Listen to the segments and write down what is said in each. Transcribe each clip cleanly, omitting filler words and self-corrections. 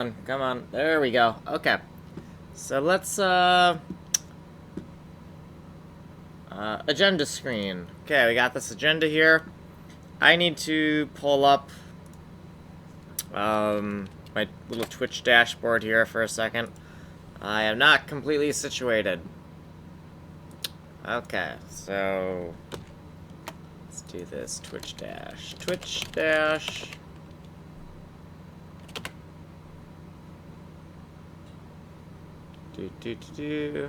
Come on. There we go. Okay. So let's, agenda screen. Okay, we got this agenda here. I need to pull up, my little Twitch dashboard here for a second. I am not completely situated. Okay, so let's do this. Twitch dash. Okay,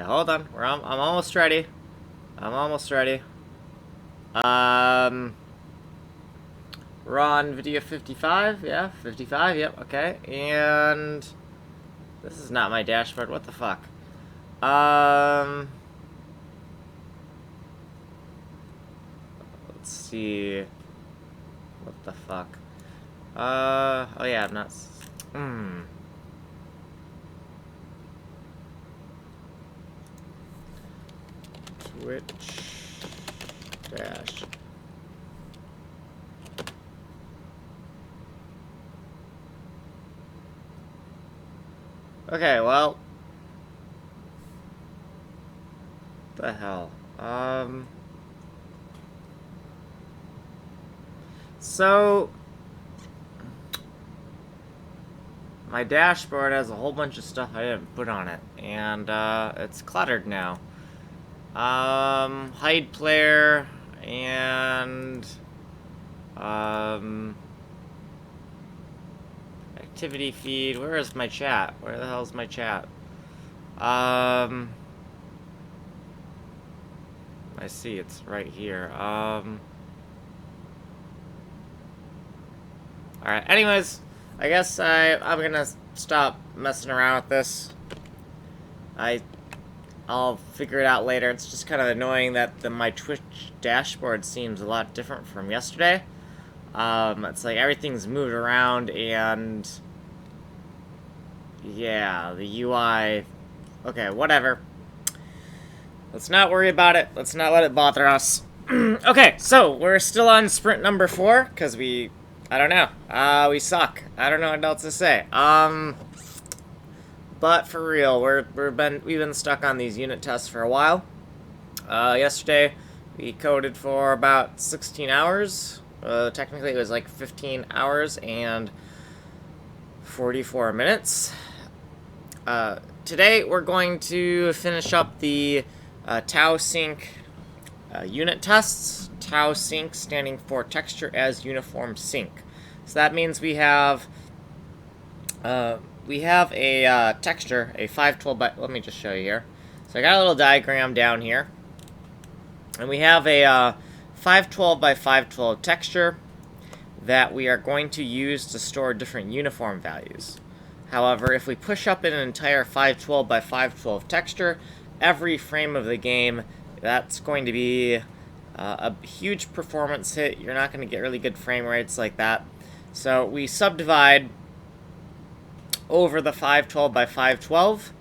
hold on. I'm almost ready. We're on video 55. Yeah, 55. Yep. Okay, and this is not my dashboard. What the fuck? Let's see. What the fuck? Oh yeah, I'm not. Twitch dash. Okay, well. What the hell? So my dashboard has a whole bunch of stuff I didn't put on it, and it's cluttered now. Hide player and activity feed. Where is my chat? Where the hell is my chat? I see it's right here. Alright, anyways, I guess I'm gonna stop messing around with this. I'll figure it out later. It's just kind of annoying that my Twitch dashboard seems a lot different from yesterday. It's like everything's moved around and yeah, the UI. Okay, whatever. Let's not worry about it. Let's not let it bother us. Okay, so we're still on sprint number 4 because I don't know. We suck. I don't know what else to say. But for real, we've been stuck on these unit tests for a while. Yesterday, we coded for about 16 hours. Technically, it was like 15 hours and 44 minutes. Today, we're going to finish up the TAUSYNC unit tests. TAUSYNC standing for Texture as Uniform Sync. So that means we have a texture, a 512 by. Let me just show you here. So I got a little diagram down here, and we have a 512 by 512 texture that we are going to use to store different uniform values. However, if we push up an entire 512 by 512 texture, every frame of the game, that's going to be a huge performance hit. You're not going to get really good frame rates like that. So we subdivide over the 512 by 512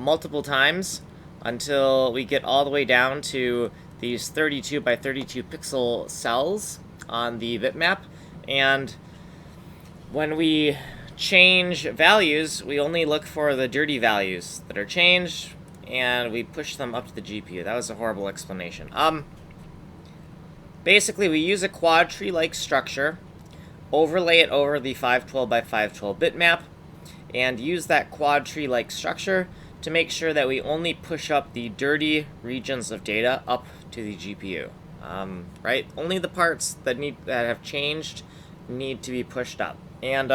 multiple times until we get all the way down to these 32 by 32 pixel cells on the bitmap. And when we change values, we only look for the dirty values that are changed, and we push them up to the GPU. That was a horrible explanation. Basically, we use a quad tree-like structure, overlay it over the 512 by 512 bitmap, and use that quad tree-like structure to make sure that we only push up the dirty regions of data up to the GPU. Right? Only the parts that have changed need to be pushed up. And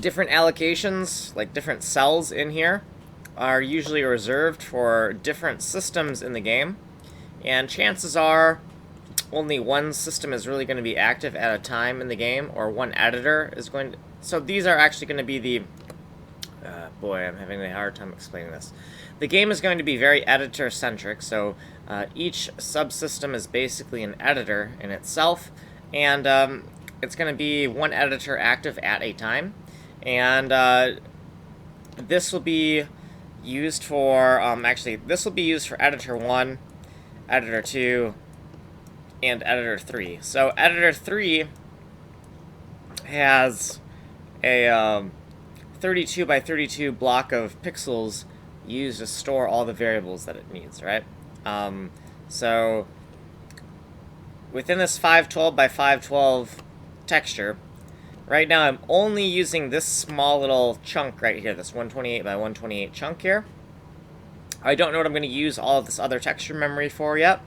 different allocations, like different cells in here, are usually reserved for different systems in the game. And chances are only one system is really going to be active at a time in the game, or one editor is going to. So these are actually going to be the. Boy, I'm having a hard time explaining this. The game is going to be very editor-centric, so each subsystem is basically an editor in itself, and it's going to be one editor active at a time. And this will be used for. Actually, this will be used for editor 1, editor 2, and editor 3. So editor 3 has a 32 by 32 block of pixels used to store all the variables that it needs, right? So within this 512 by 512 texture, right now I'm only using this small little chunk right here, this 128 by 128 chunk here. I don't know what I'm going to use all of this other texture memory for yet.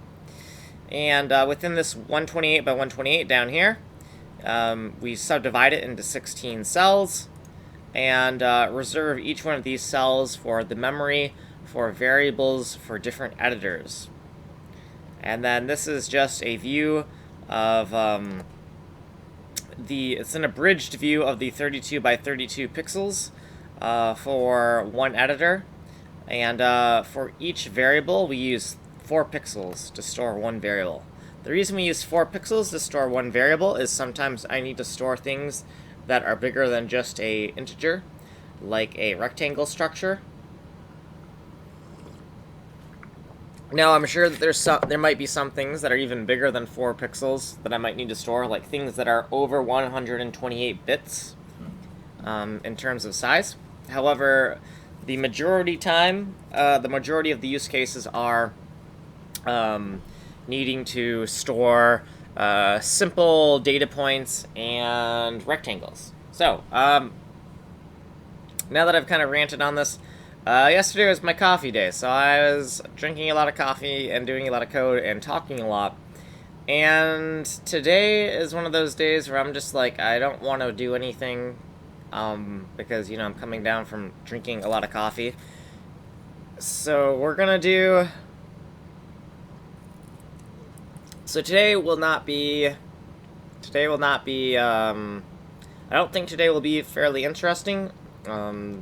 And within this 128 by 128 down here, we subdivide it into 16 cells and reserve each one of these cells for the memory for variables for different editors. And then this is just a view of it's an abridged view of the 32 by 32 pixels for one editor. And for each variable, we use 4 pixels to store one variable. The reason we use 4 pixels to store one variable is sometimes I need to store things that are bigger than just a integer, like a rectangle structure. Now, I'm sure that there might be some things that are even bigger than 4 pixels that I might need to store, like things that are over 128 bits in terms of size. However, the majority of the use cases are needing to store simple data points and rectangles. So, now that I've kind of ranted on this, yesterday was my coffee day, so I was drinking a lot of coffee and doing a lot of code and talking a lot. And today is one of those days where I'm just like, I don't want to do anything because, I'm coming down from drinking a lot of coffee. So we're gonna do... So today will not be... I don't think today will be fairly interesting. The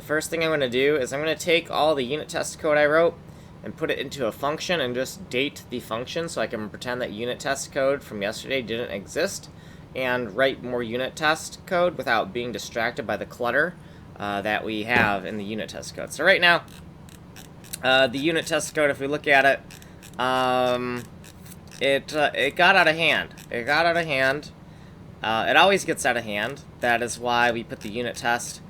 first thing I'm going to do is I'm going to take all the unit test code I wrote and put it into a function and just date the function so I can pretend that unit test code from yesterday didn't exist and write more unit test code without being distracted by the clutter that we have in the unit test code. So right now, the unit test code, if we look at it, it got out of hand. It got out of hand. It always gets out of hand. That is why we put the unit test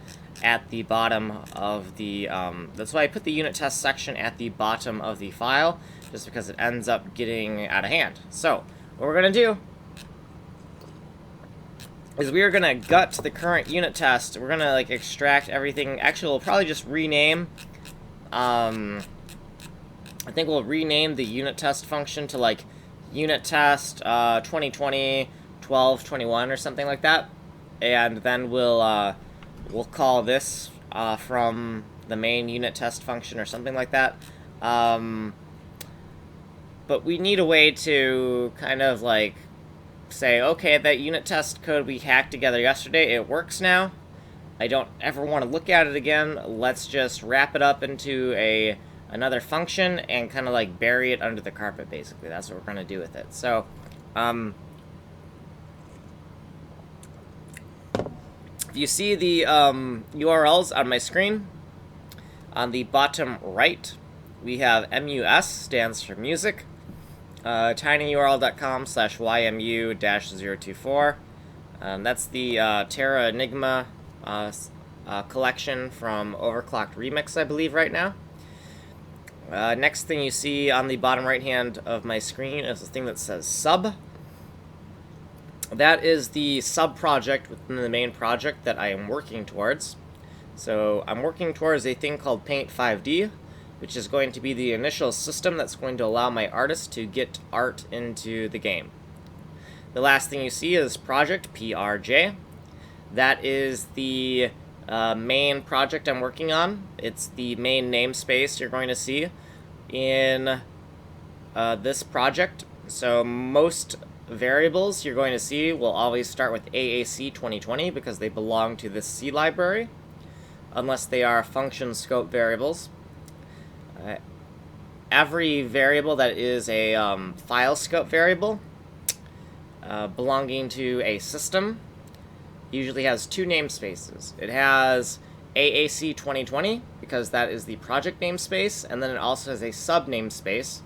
at the bottom of the, that's why I put the unit test section at the bottom of the file, just because it ends up getting out of hand. So, what we're going to do is we are going to gut the current unit test. We're going to, extract everything. Actually, we'll probably just rename, I think we'll rename the unit test function to, unit test 2020 1221 or something like that. And then we'll call this from the main unit test function or something like that. But we need a way to kind of say, okay, that unit test code we hacked together yesterday, it works now. I don't ever want to look at it again. Let's just wrap it up into another function and kind of bury it under the carpet, basically. That's what we're going to do with it. So, if you see the URLs on my screen, on the bottom right, we have MUS, stands for music, tinyurl.com/YMU-024. That's the Terra Enigma collection from Overclocked Remix, I believe, right now. Next thing you see on the bottom right hand of my screen is a thing that says sub. That is the sub-project within the main project that I am working towards. So I'm working towards a thing called Paint 5D, which is going to be the initial system that's going to allow my artist to get art into the game. The last thing you see is project PRJ. That is the main project I'm working on. It's the main namespace you're going to see in this project. So most variables you're going to see will always start with AAC 2020 because they belong to this C library, unless they are function scope variables. Every variable that is a file scope variable belonging to a system usually has 2 namespaces. It has AAC 2020 because that is the project namespace, and then it also has a sub namespace.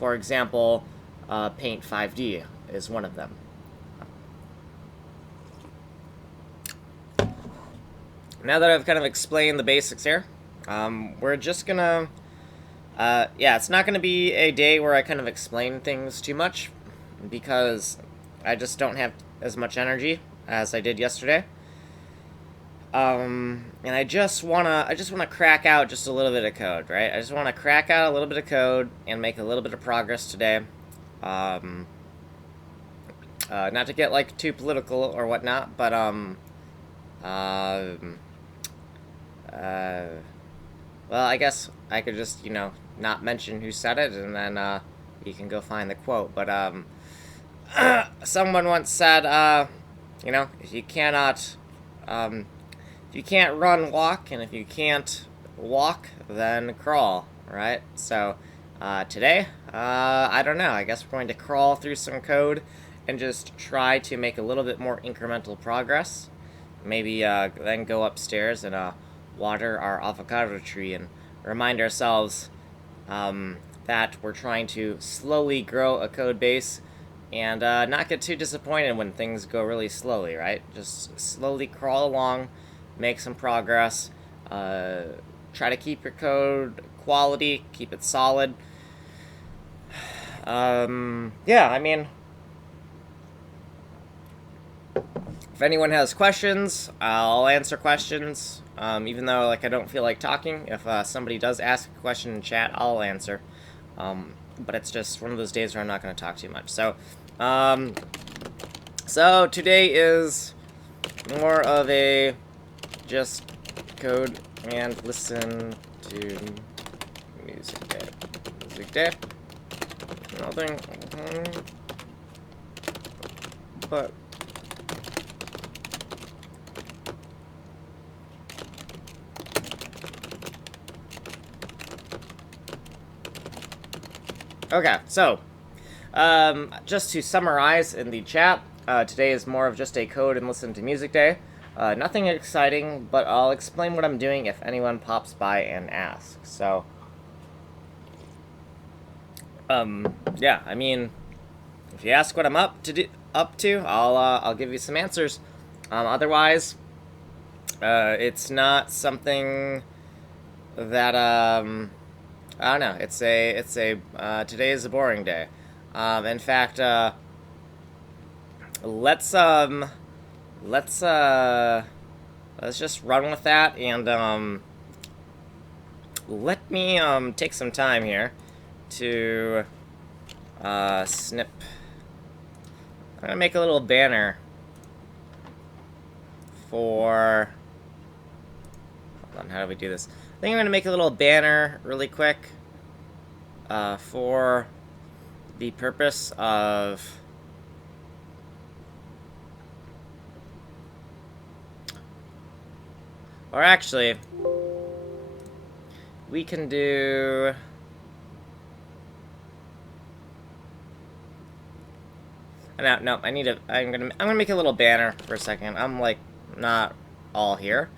For example, Paint 5D is one of them. now that I've kind of explained the basics here, we're just gonna, yeah, it's not gonna be a day where I kind of explain things too much, because I just don't have as much energy as I did yesterday. And I just wanna crack out just a little bit of code, right? I just wanna crack out a little bit of code and make a little bit of progress today. Not to get like too political or whatnot, but well, I guess I could just, not mention who said it, and then you can go find the quote. But someone once said, if you cannot, if you can't run, walk, and if you can't walk, then crawl, right? So today, I don't know. I guess we're going to crawl through some code and just try to make a little bit more incremental progress. Maybe then go upstairs and water our avocado tree and remind ourselves that we're trying to slowly grow a code base and not get too disappointed when things go really slowly, right? Just slowly crawl along, make some progress, try to keep your code quality, keep it solid. Yeah, I mean, if anyone has questions, I'll answer questions. Even though I don't feel like talking, if somebody does ask a question in chat, I'll answer. But it's just one of those days where I'm not going to talk too much. So today is more of a just code and listen to music day. Music day. Nothing. But okay, so, just to summarize in the chat, today is more of just a code and listen to music day. Nothing exciting, but I'll explain what I'm doing if anyone pops by and asks. So, yeah, I mean, if you ask what I'm up to, I'll give you some answers. Otherwise, it's not something that, I don't know. Today is a boring day. In fact, let's just run with that, and let me take some time here to snip. I'm gonna make a little banner for. Hold on, how do we do this? I think I'm going to make a little banner really quick for the purpose of or actually we can do no, I'm gonna make a little banner for a second. I'm like not all here.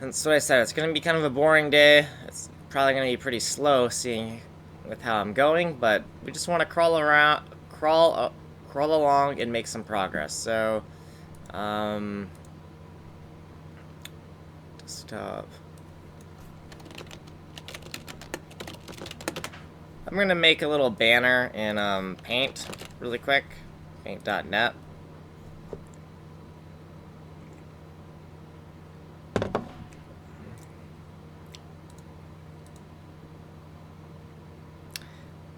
That's what I said. It's going to be kind of a boring day. It's probably going to be pretty slow, seeing with how I'm going. But we just want to crawl along, and make some progress. So, desktop. I'm going to make a little banner in Paint really quick. Paint.net.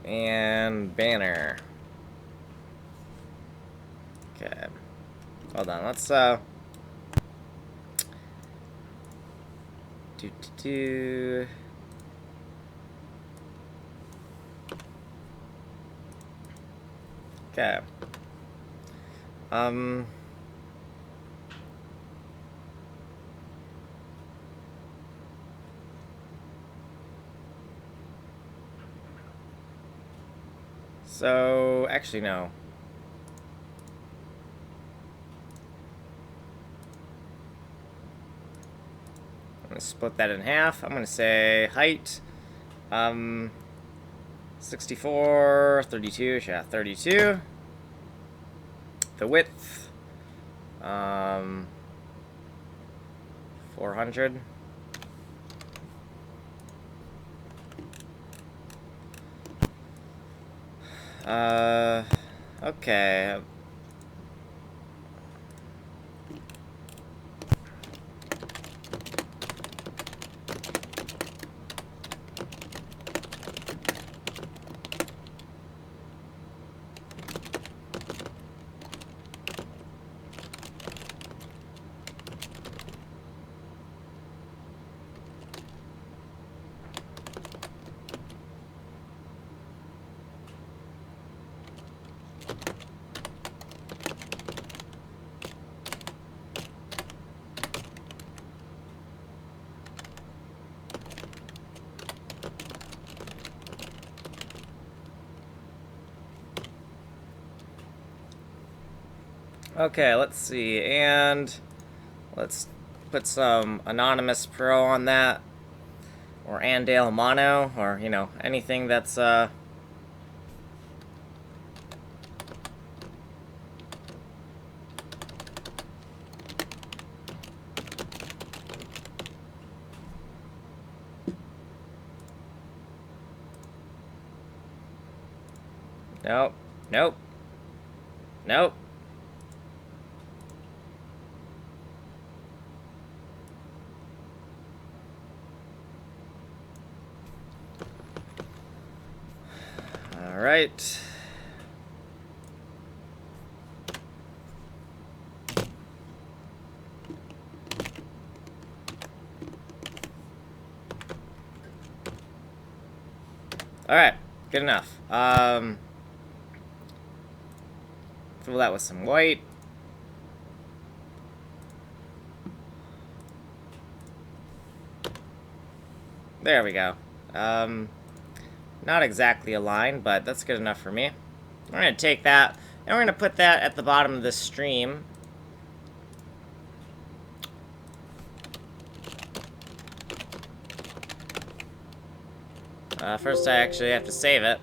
And banner. Okay. Hold on, let's Okay. So, actually, no. I'm going to split that in half. I'm going to say height, 64, 32, yeah, 32. The width, 400. Okay. Okay, let's see, and let's put some Anonymous Pro on that, or Andale Mono, or, you know, anything that's, nope, nope, nope. All right. All right, good enough. Fill that with some white. There we go. Not exactly a line, but that's good enough for me. We're going to take that, and we're going to put that at the bottom of this stream. First, I actually have to save it.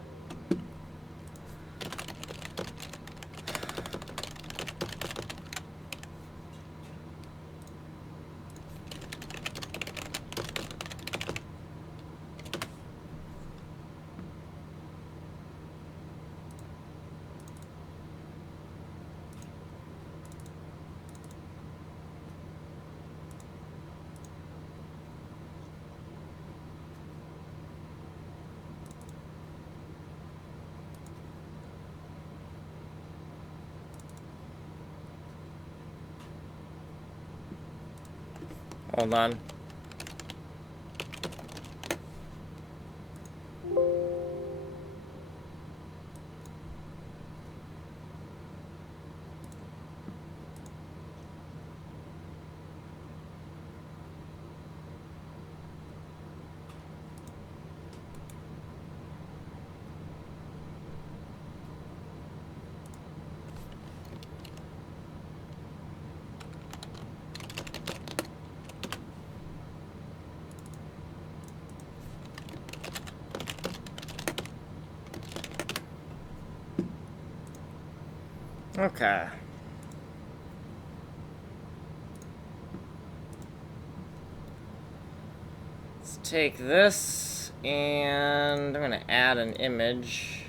Hold on. Okay. Let's take this, and I'm going to add an image.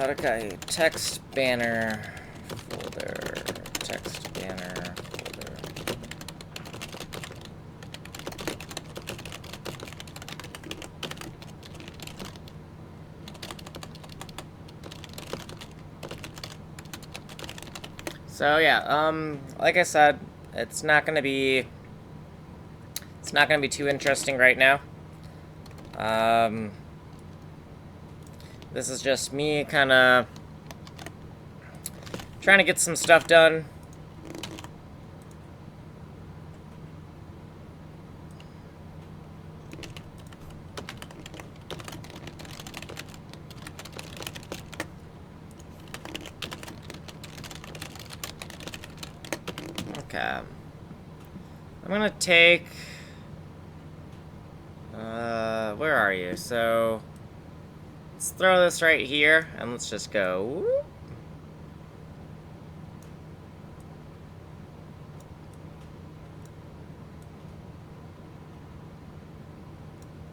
Okay, text banner folder, text banner folder. So yeah, like I said, it's not gonna be too interesting right now. This is just me kind of trying to get some stuff done. Okay. I'm gonna take... where are you? So... let's throw this right here, and let's just go... whoop.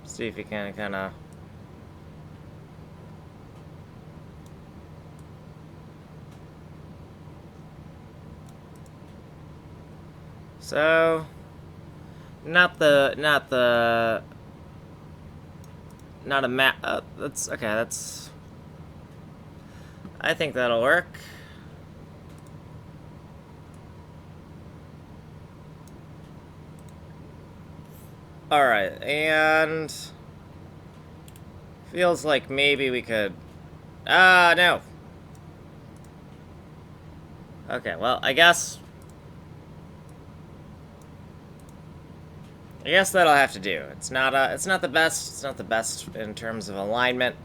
See if you can kind of... So... not a map. That's okay. That's. I think that'll work. All right, and feels like maybe we could. No. Okay. Well, I guess that'll have to do. It's not the best. It's not the best in terms of alignment.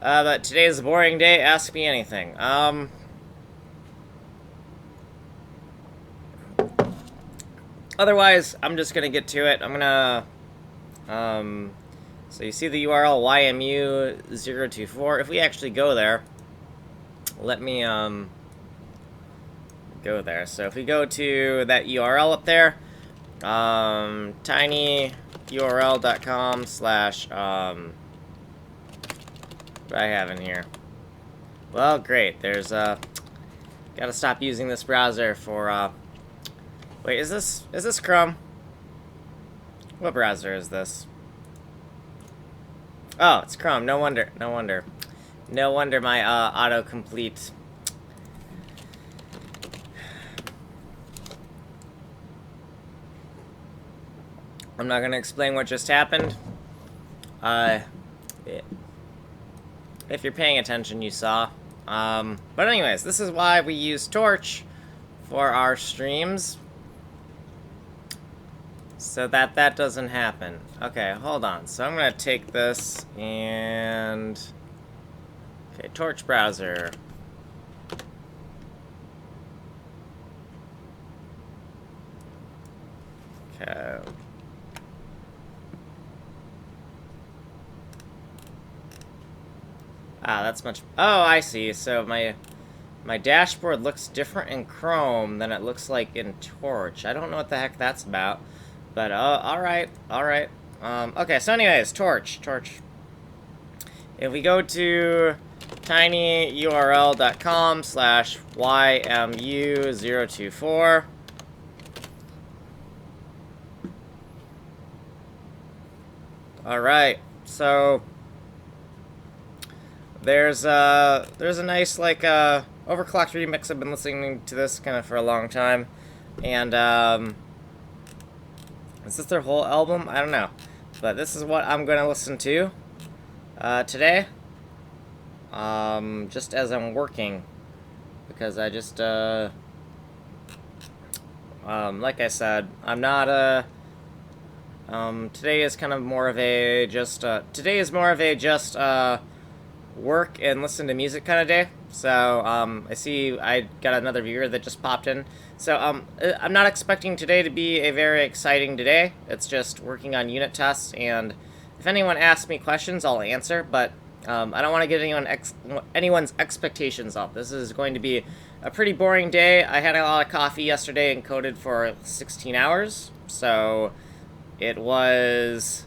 But today's a boring day. Ask me anything. Otherwise, I'm just gonna get to it. I'm gonna. So you see the URL YMU024. If we actually go there, let me go there. So if we go to that URL up there. tinyurl.com/ what I have in here. Well, great. There's gotta stop using this browser for wait, is this Chrome? What browser is this? Oh, it's Chrome. No wonder my autocomplete. I'm not gonna explain what just happened. If you're paying attention, you saw. But anyways, this is why we use Torch for our streams, so that doesn't happen. Okay, hold on. So I'm gonna take this and okay, Torch browser. Okay. Ah, that's much... oh, I see. So my dashboard looks different in Chrome than it looks like in Torch. I don't know what the heck that's about. But, alright. Okay, so anyways, Torch. If we go to tinyurl.com/YMU024... alright, so... There's a nice, like, overclocked remix. I've been listening to this kind of for a long time. And, is this their whole album? I don't know. But this is what I'm going to listen to today. Just as I'm working. Because I just, like I said, I'm not, today is kind of more of a just, work and listen to music kind of day. So I see I got another viewer that just popped in. So I'm not expecting today to be a very exciting day. It's just working on unit tests, and if anyone asks me questions, I'll answer, but I don't want to get anyone's expectations up. This is going to be a pretty boring day. I had a lot of coffee yesterday and coded for 16 hours, so it was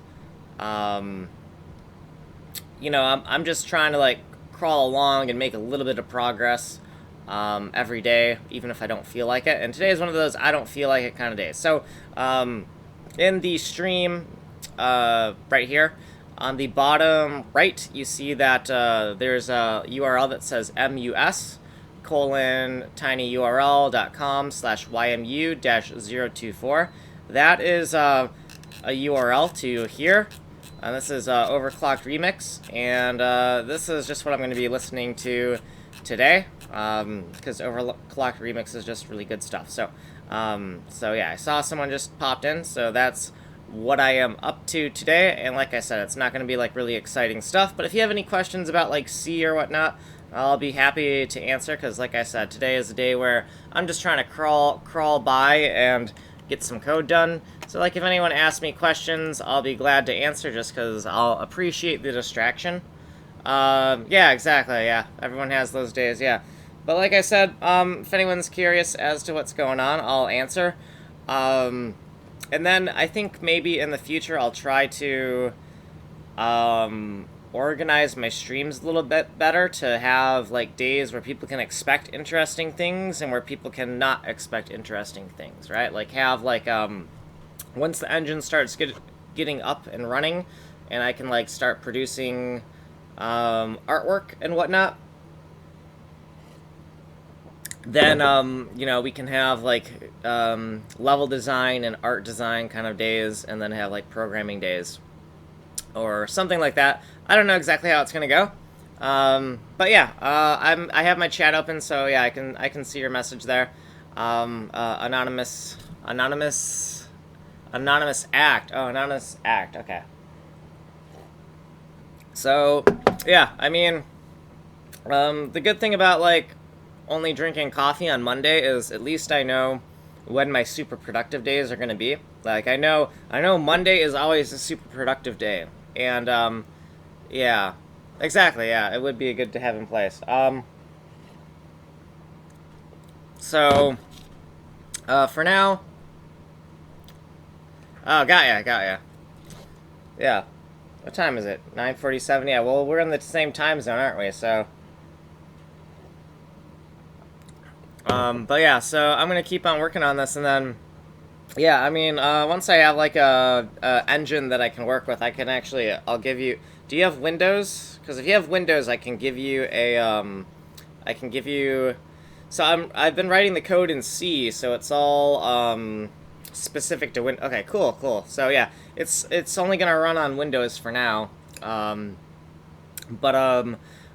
you know, I'm just trying to, like, crawl along and make a little bit of progress every day, even if I don't feel like it. And today is one of those I don't feel like it kind of days. So, in the stream right here, on the bottom right, you see that there's a URL that says MUS. tinyurl.com/ymu-024. That is a URL to here. This is Overclocked Remix, and this is just what I'm going to be listening to today, because Overclocked Remix is just really good stuff. So yeah, I saw someone just popped in, so that's what I am up to today. And like I said, it's not going to be like really exciting stuff, but if you have any questions about like C or whatnot, I'll be happy to answer, because like I said, today is a day where I'm just trying to crawl by and get some code done. So like if anyone asks me questions, I'll be glad to answer, just because I'll appreciate the distraction. Yeah, exactly, yeah. Everyone has those days, yeah. But like I said, if anyone's curious as to what's going on, I'll answer. And then I think maybe in the future I'll try to organize my streams a little bit better, to have like days where people can expect interesting things and where people can not expect interesting things, right? Like have like once the engine starts getting up and running, and I can like start producing artwork and whatnot, then you know, we can have like level design and art design kind of days, and then have like programming days or something like that. I don't know exactly how it's gonna go, but yeah, I have my chat open, so yeah, I can see your message there. Anonymous act. Oh, anonymous act. Okay. So yeah, I mean, the good thing about like only drinking coffee on Monday is at least I know when my super productive days are going to be. Like I know Monday is always a super productive day, and yeah, exactly, yeah, it would be good to have in place. So for now, oh, got ya. Yeah, what time is it? 9:47. Yeah, well, we're in the same time zone, aren't we? So but yeah, so I'm gonna keep on working on this, and then yeah, I mean, once I have like a engine that I can work with, I can actually, I'll give you. Do you have Windows? Because if you have Windows, I can give you a I can give you. So I've been writing the code in C, so it's all specific to Win. Okay, cool. So yeah, it's only gonna run on Windows for now. But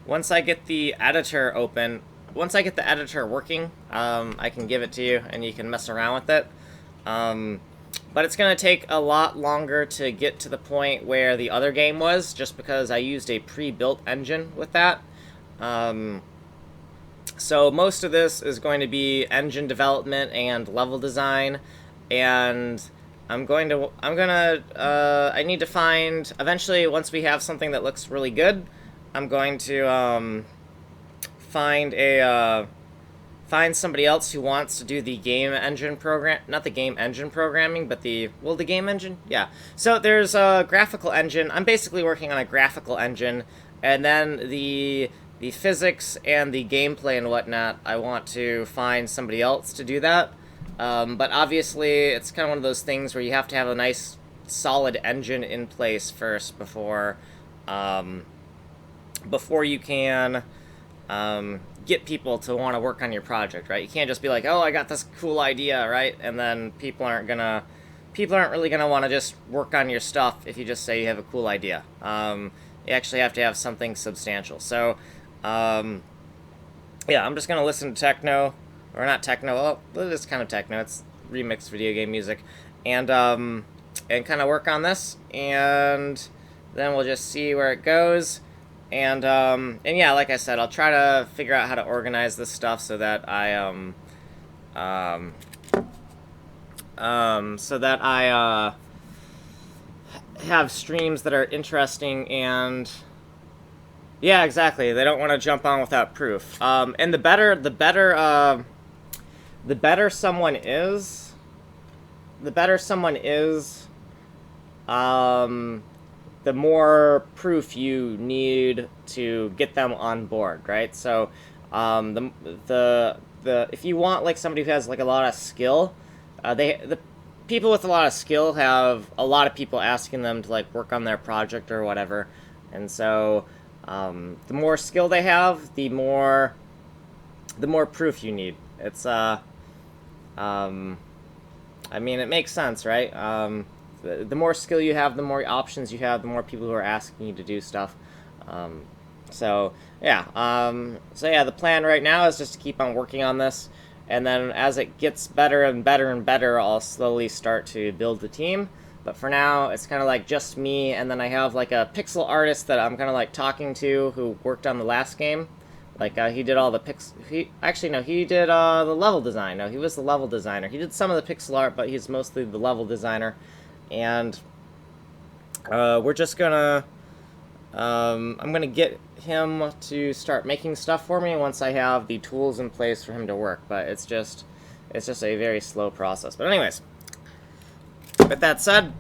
once I get the editor open. Once I get the editor working, I can give it to you, and you can mess around with it. But it's going to take a lot longer to get to the point where the other game was, just because I used a pre-built engine with that. So most of this is going to be engine development and level design, and I need to find, eventually, once we have something that looks really good, I'm going to find somebody else who wants to do the game engine program, not the game engine programming, but the game engine, yeah. So there's a graphical engine. I'm basically working on a graphical engine, and then the physics and the gameplay and whatnot, I want to find somebody else to do that. But obviously, it's kind of one of those things where you have to have a nice, solid engine in place first before you can get people to want to work on your project, right? You can't just be like, oh, I got this cool idea, right? And then people aren't really gonna want to just work on your stuff if you just say you have a cool idea. You actually have to have something substantial. So, yeah, I'm just gonna listen to techno, or not techno. Well, it is kind of techno. It's remixed video game music, and kind of work on this, and then we'll just see where it goes. And yeah, like I said, I'll try to figure out how to organize this stuff so that I have streams that are interesting, and yeah, exactly. They don't want to jump on without proof. And the better someone is, the more proof you need to get them on board, right? So, if you want like somebody who has like a lot of skill, the people with a lot of skill have a lot of people asking them to like work on their project or whatever, and so the more skill they have, the more the more proof you need. It's I mean, it makes sense, right? The more skill you have, the more options you have, the more people who are asking you to do stuff. Um, so the plan right now is just to keep on working on this, and then as it gets better and better and better, I'll slowly start to build the team. But for now, it's kind of like just me, and then I have like a pixel artist that I'm kind of like talking to who worked on the last game. Like he did all the he did the level design. No, he was the level designer. He did some of the pixel art, but he's mostly the level designer. And we're just gonna I'm gonna get him to start making stuff for me once I have the tools in place for him to work. But it's just a very slow process. But anyways, with that said,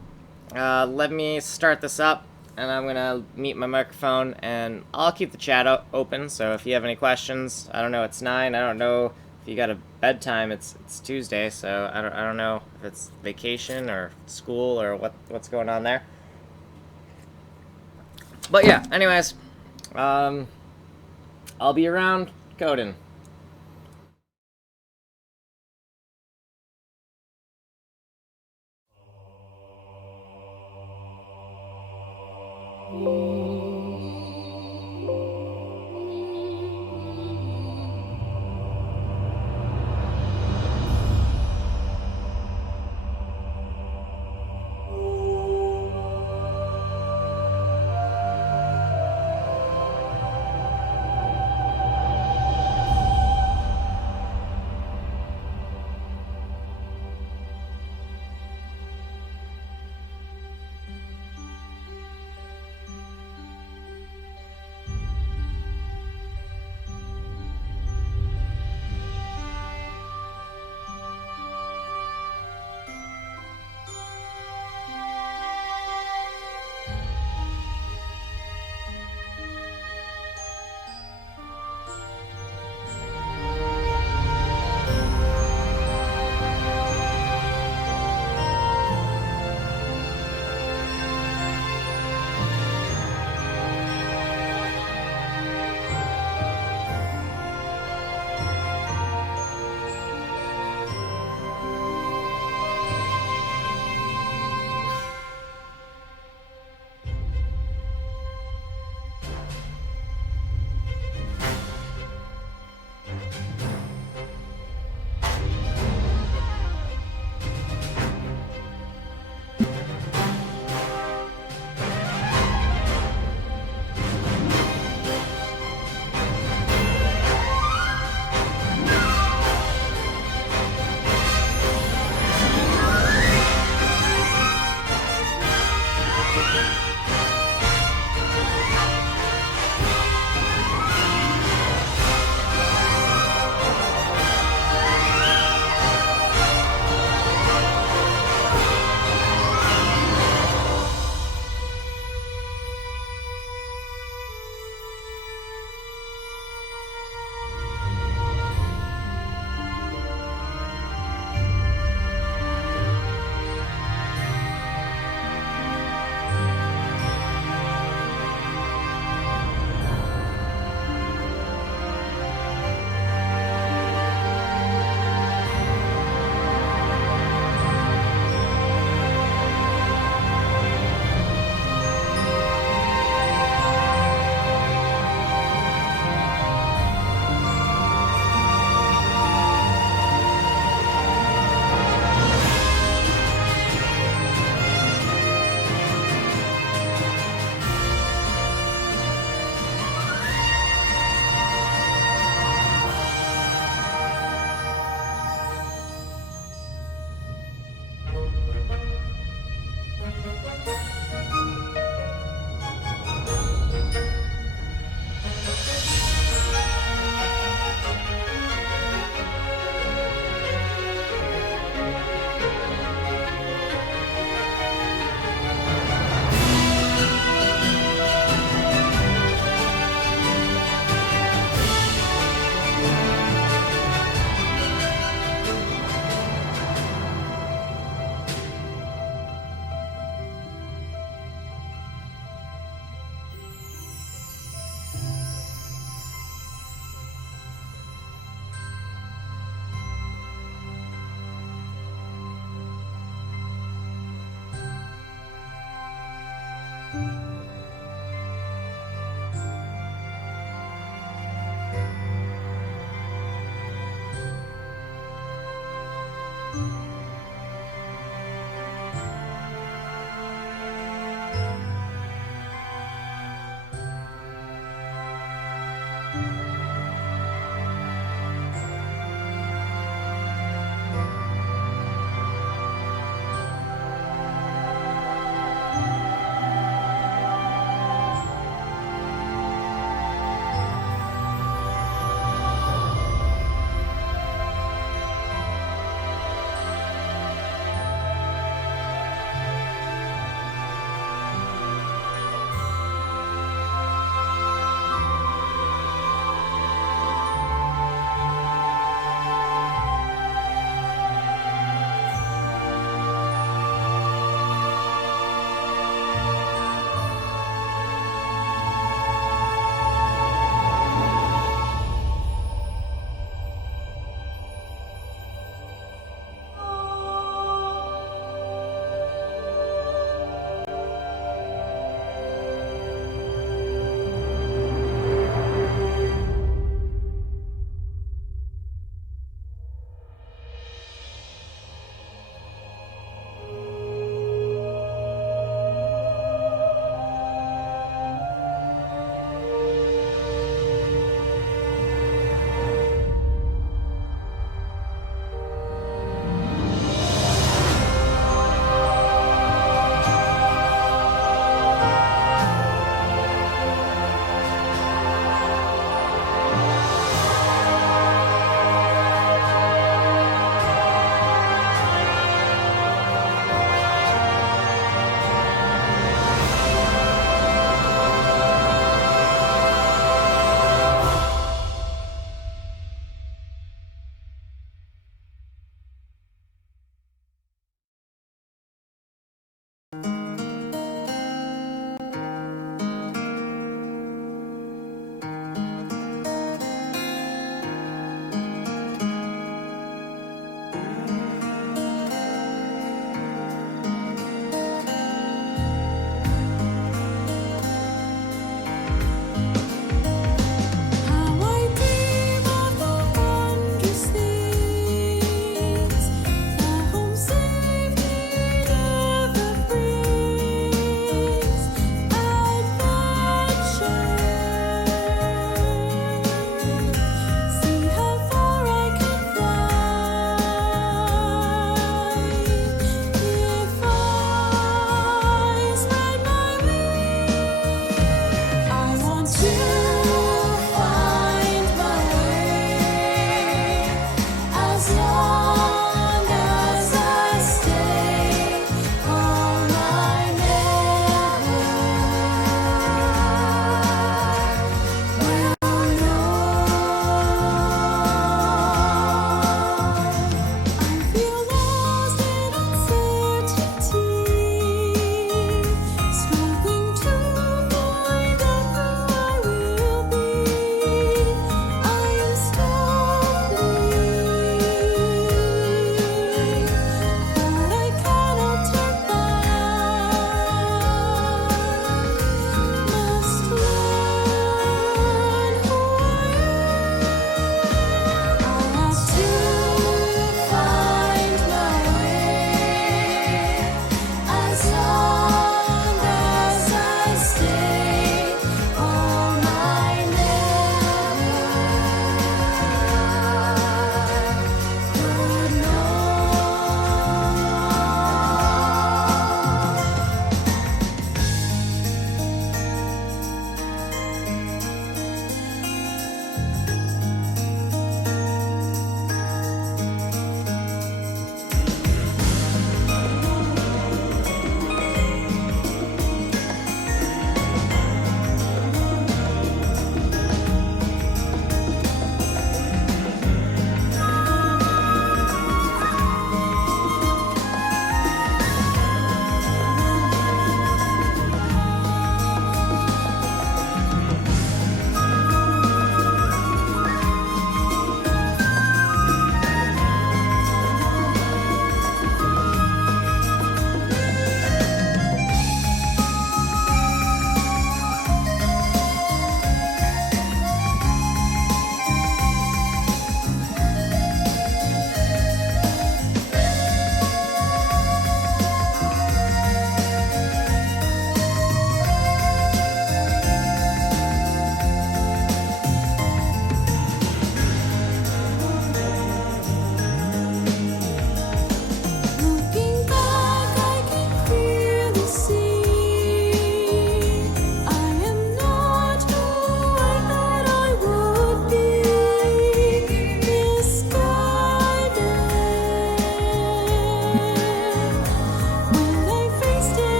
let me start this up, and I'm gonna mute my microphone, and I'll keep the chat open. So if you have any questions, I don't know. It's 9. I don't know if you got a bedtime. It's Tuesday, so I don't know if it's vacation or school or what's going on there. But yeah, anyways, I'll be around coding.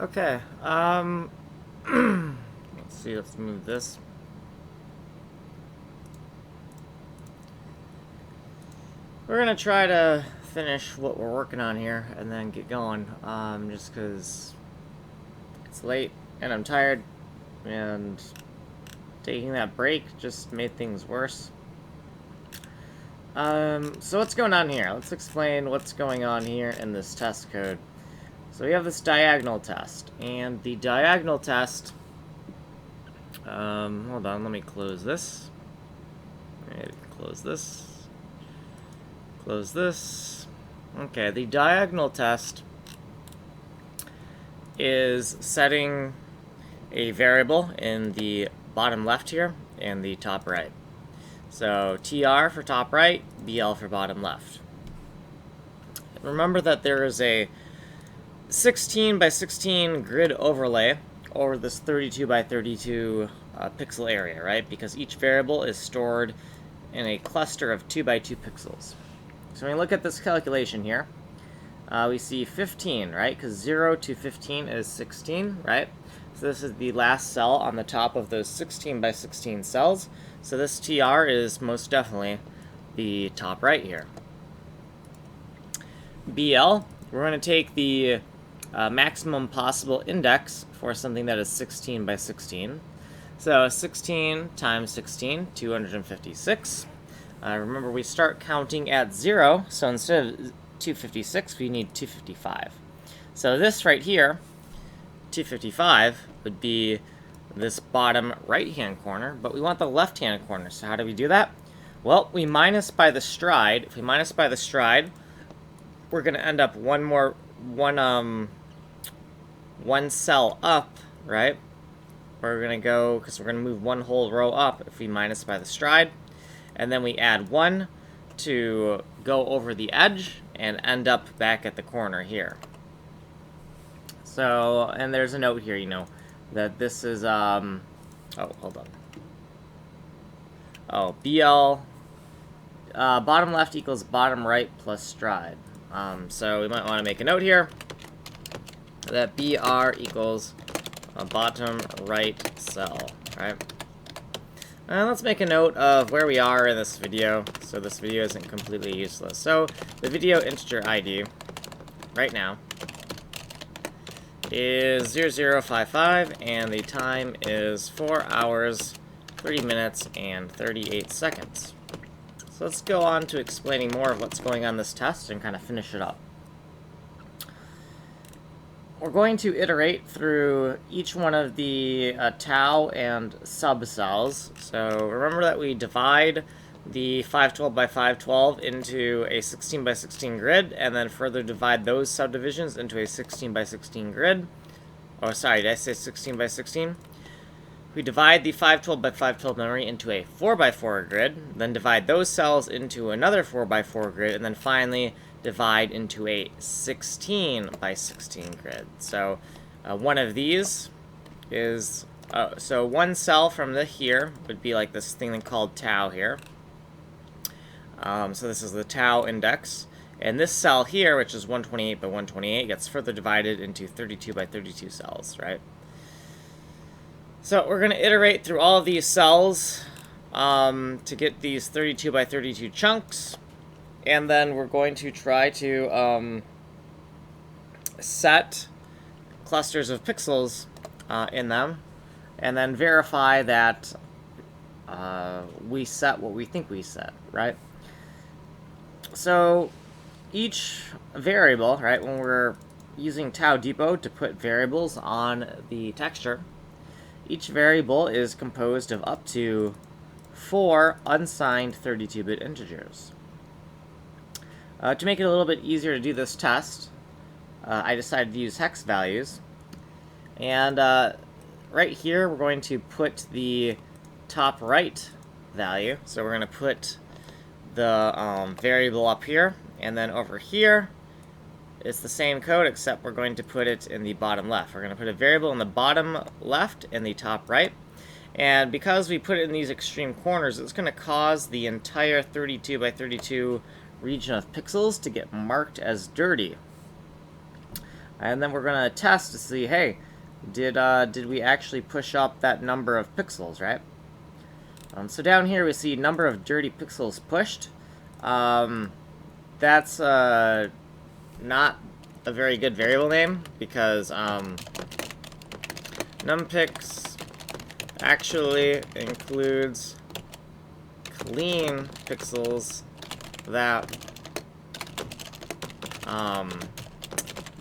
Okay, let's see, let's move this. We're gonna try to finish what we're working on here and then get going, just because it's late and I'm tired, and taking that break just made things worse. So what's going on here? Let's explain what's going on here in this test code. So we have this diagonal test, and the diagonal test, hold on, let me close this. Alright, close this. Close this. Okay, the diagonal test is setting a variable in the bottom left here and the top right. So TR for top right, BL for bottom left. Remember that there is a 16 by 16 grid overlay over this 32 by 32 pixel area, right? Because each variable is stored in a cluster of 2 by 2 pixels. So when we look at this calculation here, we see 15, right? Because 0 to 15 is 16, right? So this is the last cell on the top of those 16 by 16 cells. So this TR is most definitely the top right here. BL, we're going to take the maximum possible index for something that is 16 by 16. So 16 times 16, 256. Remember, we start counting at 0, so instead of 256, we need 255. So this right here, 255, would be this bottom right-hand corner, but we want the left-hand corner. So how do we do that? Well, we minus by the stride. If we minus by the stride, we're going to end up one cell up, right? We're going to go, because we're going to move one whole row up if we minus by the stride. And then we add 1 to go over the edge and end up back at the corner here. So, and there's a note here, you know, that this is, oh, hold on. Oh, BL, bottom left equals bottom right plus stride. So we might want to make a note here that BR equals a bottom right cell, right? And let's make a note of where we are in this video, so this video isn't completely useless. So the video integer ID right now is 0055, and the time is 4 hours, 30 minutes, and 38 seconds. So let's go on to explaining more of what's going on in this test and kind of finish it up. We're going to iterate through each one of the tau and subcells. So remember that we divide the 512 by 512 into a 16 by 16 grid, and then further divide those subdivisions into a 16 by 16 grid. Oh, sorry, did I say 16 by 16? We divide the 512 by 512 memory into a 4 by 4 grid, then divide those cells into another 4 by 4 grid, and then finally divide into a 16 by 16 grid. So one of these is, so one cell from the here would be like this thing called tau here. So this is the tau index. And this cell here, which is 128 by 128, gets further divided into 32 by 32 cells, right? So we're going to iterate through all of these cells to get these 32 by 32 chunks. And then we're going to try to set clusters of pixels in them, and then verify that we set what we think we set, right? So each variable, right, when we're using Tau Depot to put variables on the texture, each variable is composed of up to 4 unsigned 32-bit integers. To make it a little bit easier to do this test, I decided to use hex values. And right here, we're going to put the top right value. So we're going to put the variable up here. And then over here, it's the same code, except we're going to put it in the bottom left. We're going to put a variable in the bottom left and the top right. And because we put it in these extreme corners, it's going to cause the entire 32 by 32 region of pixels to get marked as dirty. And then we're going to test to see, hey, did we actually push up that number of pixels, right? So down here we see number of dirty pixels pushed. That's not a very good variable name, because numpix actually includes clean pixels that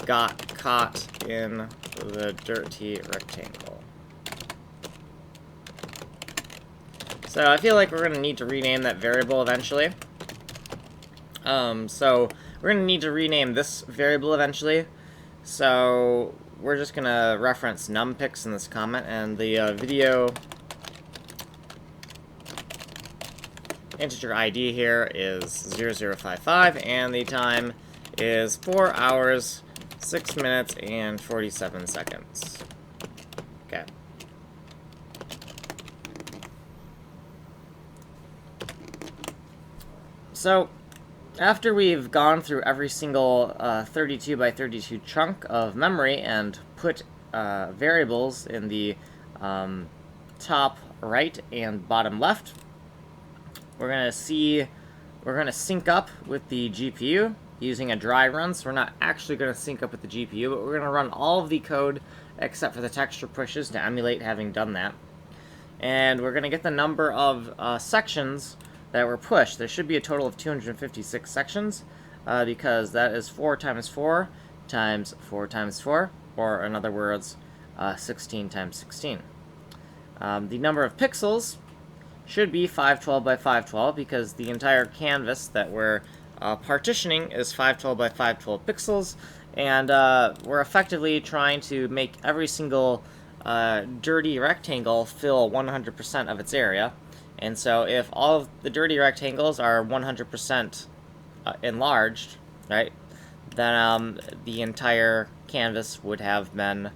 got caught in the dirty rectangle. So I feel like we're going to need to rename that variable eventually. So we're going to need to rename this variable eventually. So we're just going to reference numpix in this comment, and the video integer ID here is 0055, and the time is 4 hours, 6 minutes, and 47 seconds. Okay. So, after we've gone through every single 32 by 32 chunk of memory and put variables in the top right and bottom left, we're going to sync up with the GPU using a dry run. So we're not actually going to sync up with the GPU, but we're going to run all of the code except for the texture pushes to emulate having done that. And we're going to get the number of sections that were pushed. There should be a total of 256 sections, because that is 4 times 4 times 4 times 4, or in other words, 16 times 16. The number of pixels should be 512 by 512, because the entire canvas that we're partitioning is 512 by 512 pixels, and we're effectively trying to make every single dirty rectangle fill 100% of its area. And so if all of the dirty rectangles are 100% enlarged, right, then the entire canvas would have been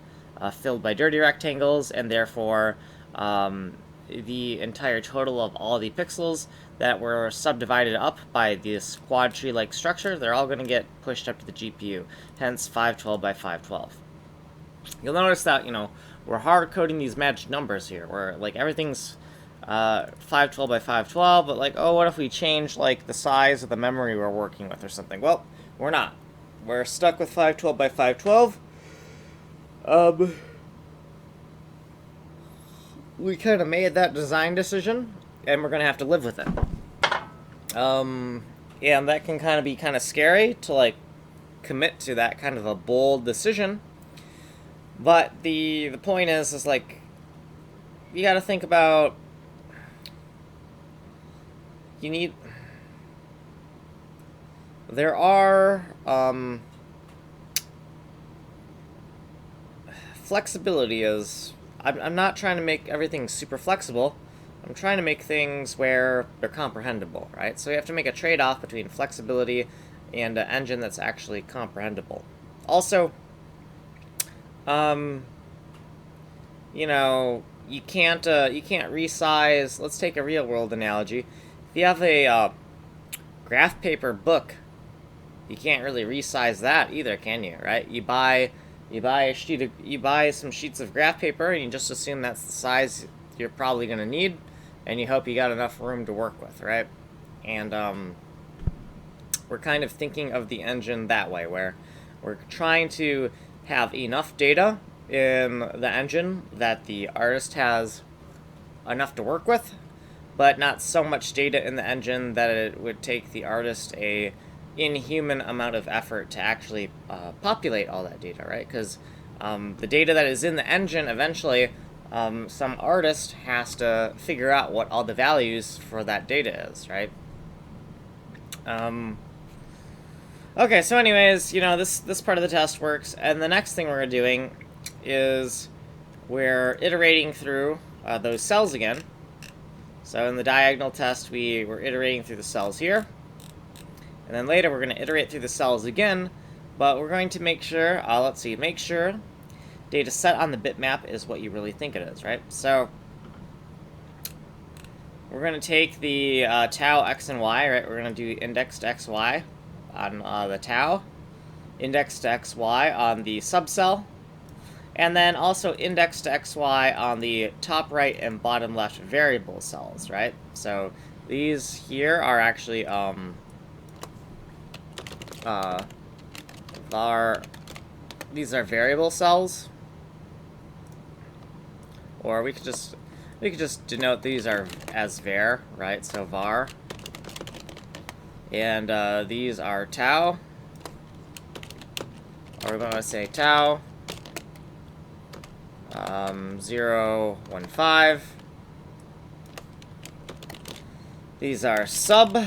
filled by dirty rectangles, and therefore the entire total of all the pixels that were subdivided up by this quad tree-like structure, they're all going to get pushed up to the GPU, hence 512 by 512. You'll notice that, you know, we're hard-coding these magic numbers here, where, like, everything's 512 by 512, but, like, oh, what if we change, like, the size of the memory we're working with or something? Well, we're not. We're stuck with 512 by 512. We kind of made that design decision, and we're going to have to live with it. And that can kind of be kind of scary to, like, commit to that kind of a bold decision. But the point is like, you got to think about, there are, flexibility is, I'm not trying to make everything super flexible. I'm trying to make things where they're comprehensible, right? So you have to make a trade-off between flexibility and an engine that's actually comprehensible. Also, you know, you can't resize. Let's take a real-world analogy. If you have a graph paper book, you can't really resize that either, can you? Right? You buy some sheets of graph paper, and you just assume that's the size you're probably going to need, and you hope you got enough room to work with, right? And we're kind of thinking of the engine that way, where we're trying to have enough data in the engine that the artist has enough to work with, but not so much data in the engine that it would take the artist a inhuman amount of effort to actually populate all that data, right? Because the data that is in the engine, eventually some artist has to figure out what all the values for that data is, right? Okay, so anyways, you know, this part of the test works, and the next thing we're doing is we're iterating through those cells again. So in the diagonal test, we were iterating through the cells here, and then later we're going to iterate through the cells again, but we're going to make sure, make sure data set on the bitmap is what you really think it is, right? So we're going to take the tau x and y, right? We're going to do index to xy on the tau, index to xy on the subcell, and then also index to xy on the top right and bottom left variable cells, right? So these here are actually these are variable cells, or we could just denote these are as var, right? So var, and these are tau, or we want to say tau 0, 1, 5. These are sub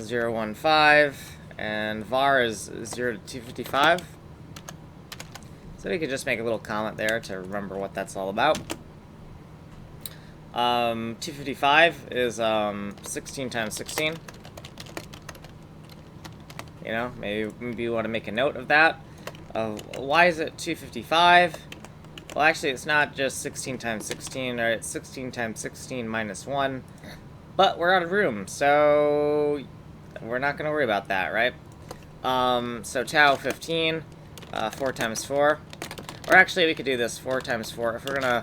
0, 1, 5, and var is 0 to 255. So we could just make a little comment there to remember what that's all about. 255 is 16 times 16. You know, maybe you want to make a note of that. Why is it 255? Well, actually, it's not just 16 times 16, or it's 16 times 16 minus 1. But we're out of room, so we're not going to worry about that, right? So tau 15, 4 times 4. Or actually, we could do this 4 times 4. If we're going to,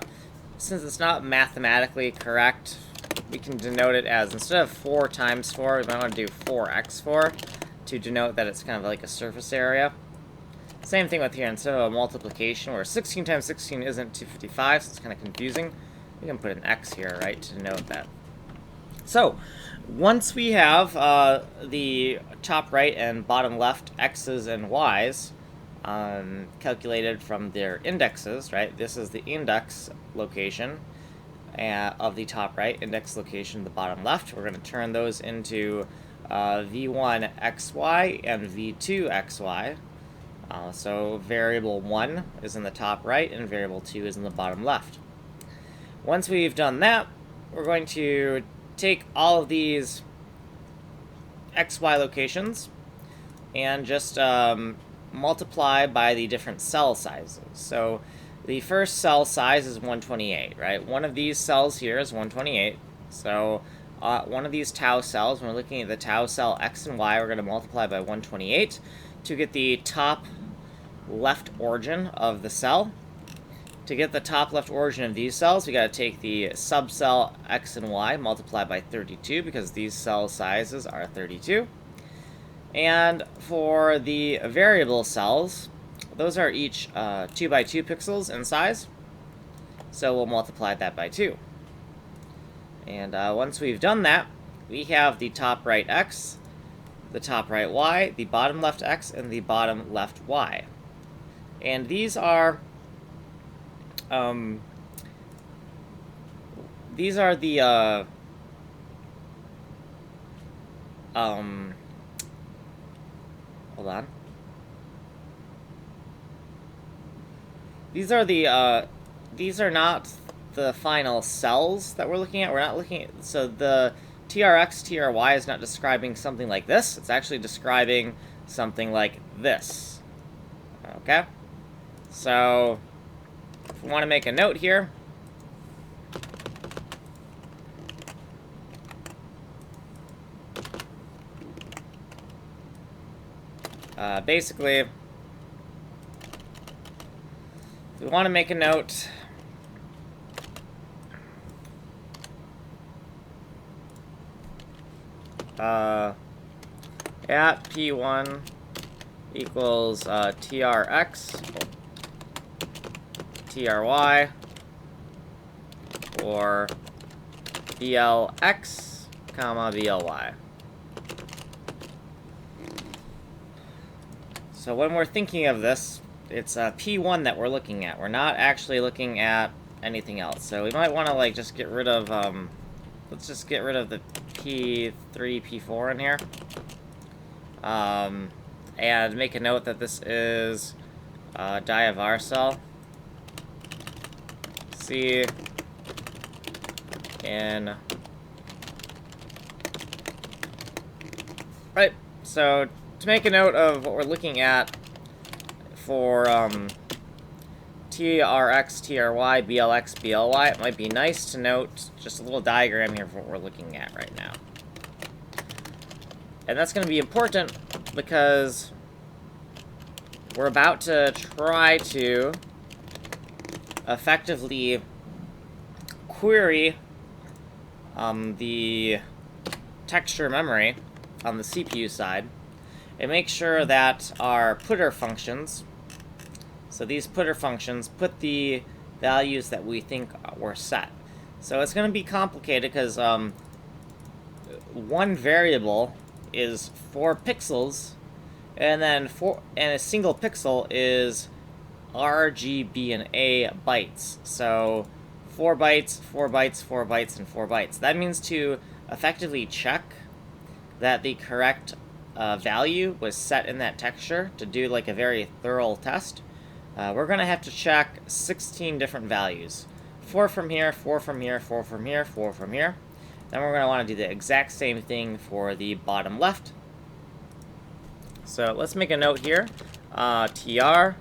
since it's not mathematically correct, we can denote it as, instead of 4 times 4, we might want to do 4x4 to denote that it's kind of like a surface area. Same thing with here, instead of a multiplication, where 16 times 16 isn't 255, so it's kind of confusing. We can put an x here, right, to denote that. So, once we have the top right and bottom left x's and y's calculated from their indexes, right, this is the index location of the top right, index location the bottom left. We're going to turn those into v1 xy and v2 xy. So variable 1 is in the top right and variable 2 is in the bottom left. Once we've done that, we're going to take all of these xy locations and just multiply by the different cell sizes. So the first cell size is 128, right? One of these cells here is 128. So one of these tau cells, when we're looking at the tau cell x and y, we're going to multiply by 128 to get the top left origin of the cell. To get the top left origin of these cells, we got to take the subcell x and y, multiply by 32, because these cell sizes are 32. And for the variable cells, those are each 2 by 2 pixels in size, so we'll multiply that by 2. And once we've done that, we have the top right x, the top right y, the bottom left x, and the bottom left y. And these are the hold on. These are not the final cells that we're looking at. We're not looking at, so the TRX, TRY is not describing something like this. It's actually describing something like this. Okay? So, if we want to make a note here, basically, if we want to make a note, at P1 equals TRX, TRY, or BLX, comma, BLY. So when we're thinking of this, it's P1 that we're looking at. We're not actually looking at anything else. So we might want to like just get rid of, let's just get rid of the P3, P4 in here. And make a note that this is die of our cell. C in. Right, so to make a note of what we're looking at for TRX, TRY, BLX, BLY, it might be nice to note just a little diagram here for what we're looking at right now. And that's going to be important because we're about to try to effectively query the texture memory on the CPU side and make sure that our putter functions, so these putter functions, put the values that we think were set. So it's going to be complicated because one variable is 4 pixels, and then a single pixel is R, G, B, and A bytes. So 4 bytes, 4 bytes, 4 bytes, and 4 bytes. That means to effectively check that the correct value was set in that texture, to do like a very thorough test, we're going to have to check 16 different values 4 from here, 4 from here, 4 from here, 4 from here. Then we're going to want to do the exact same thing for the bottom left. So let's make a note here. TR,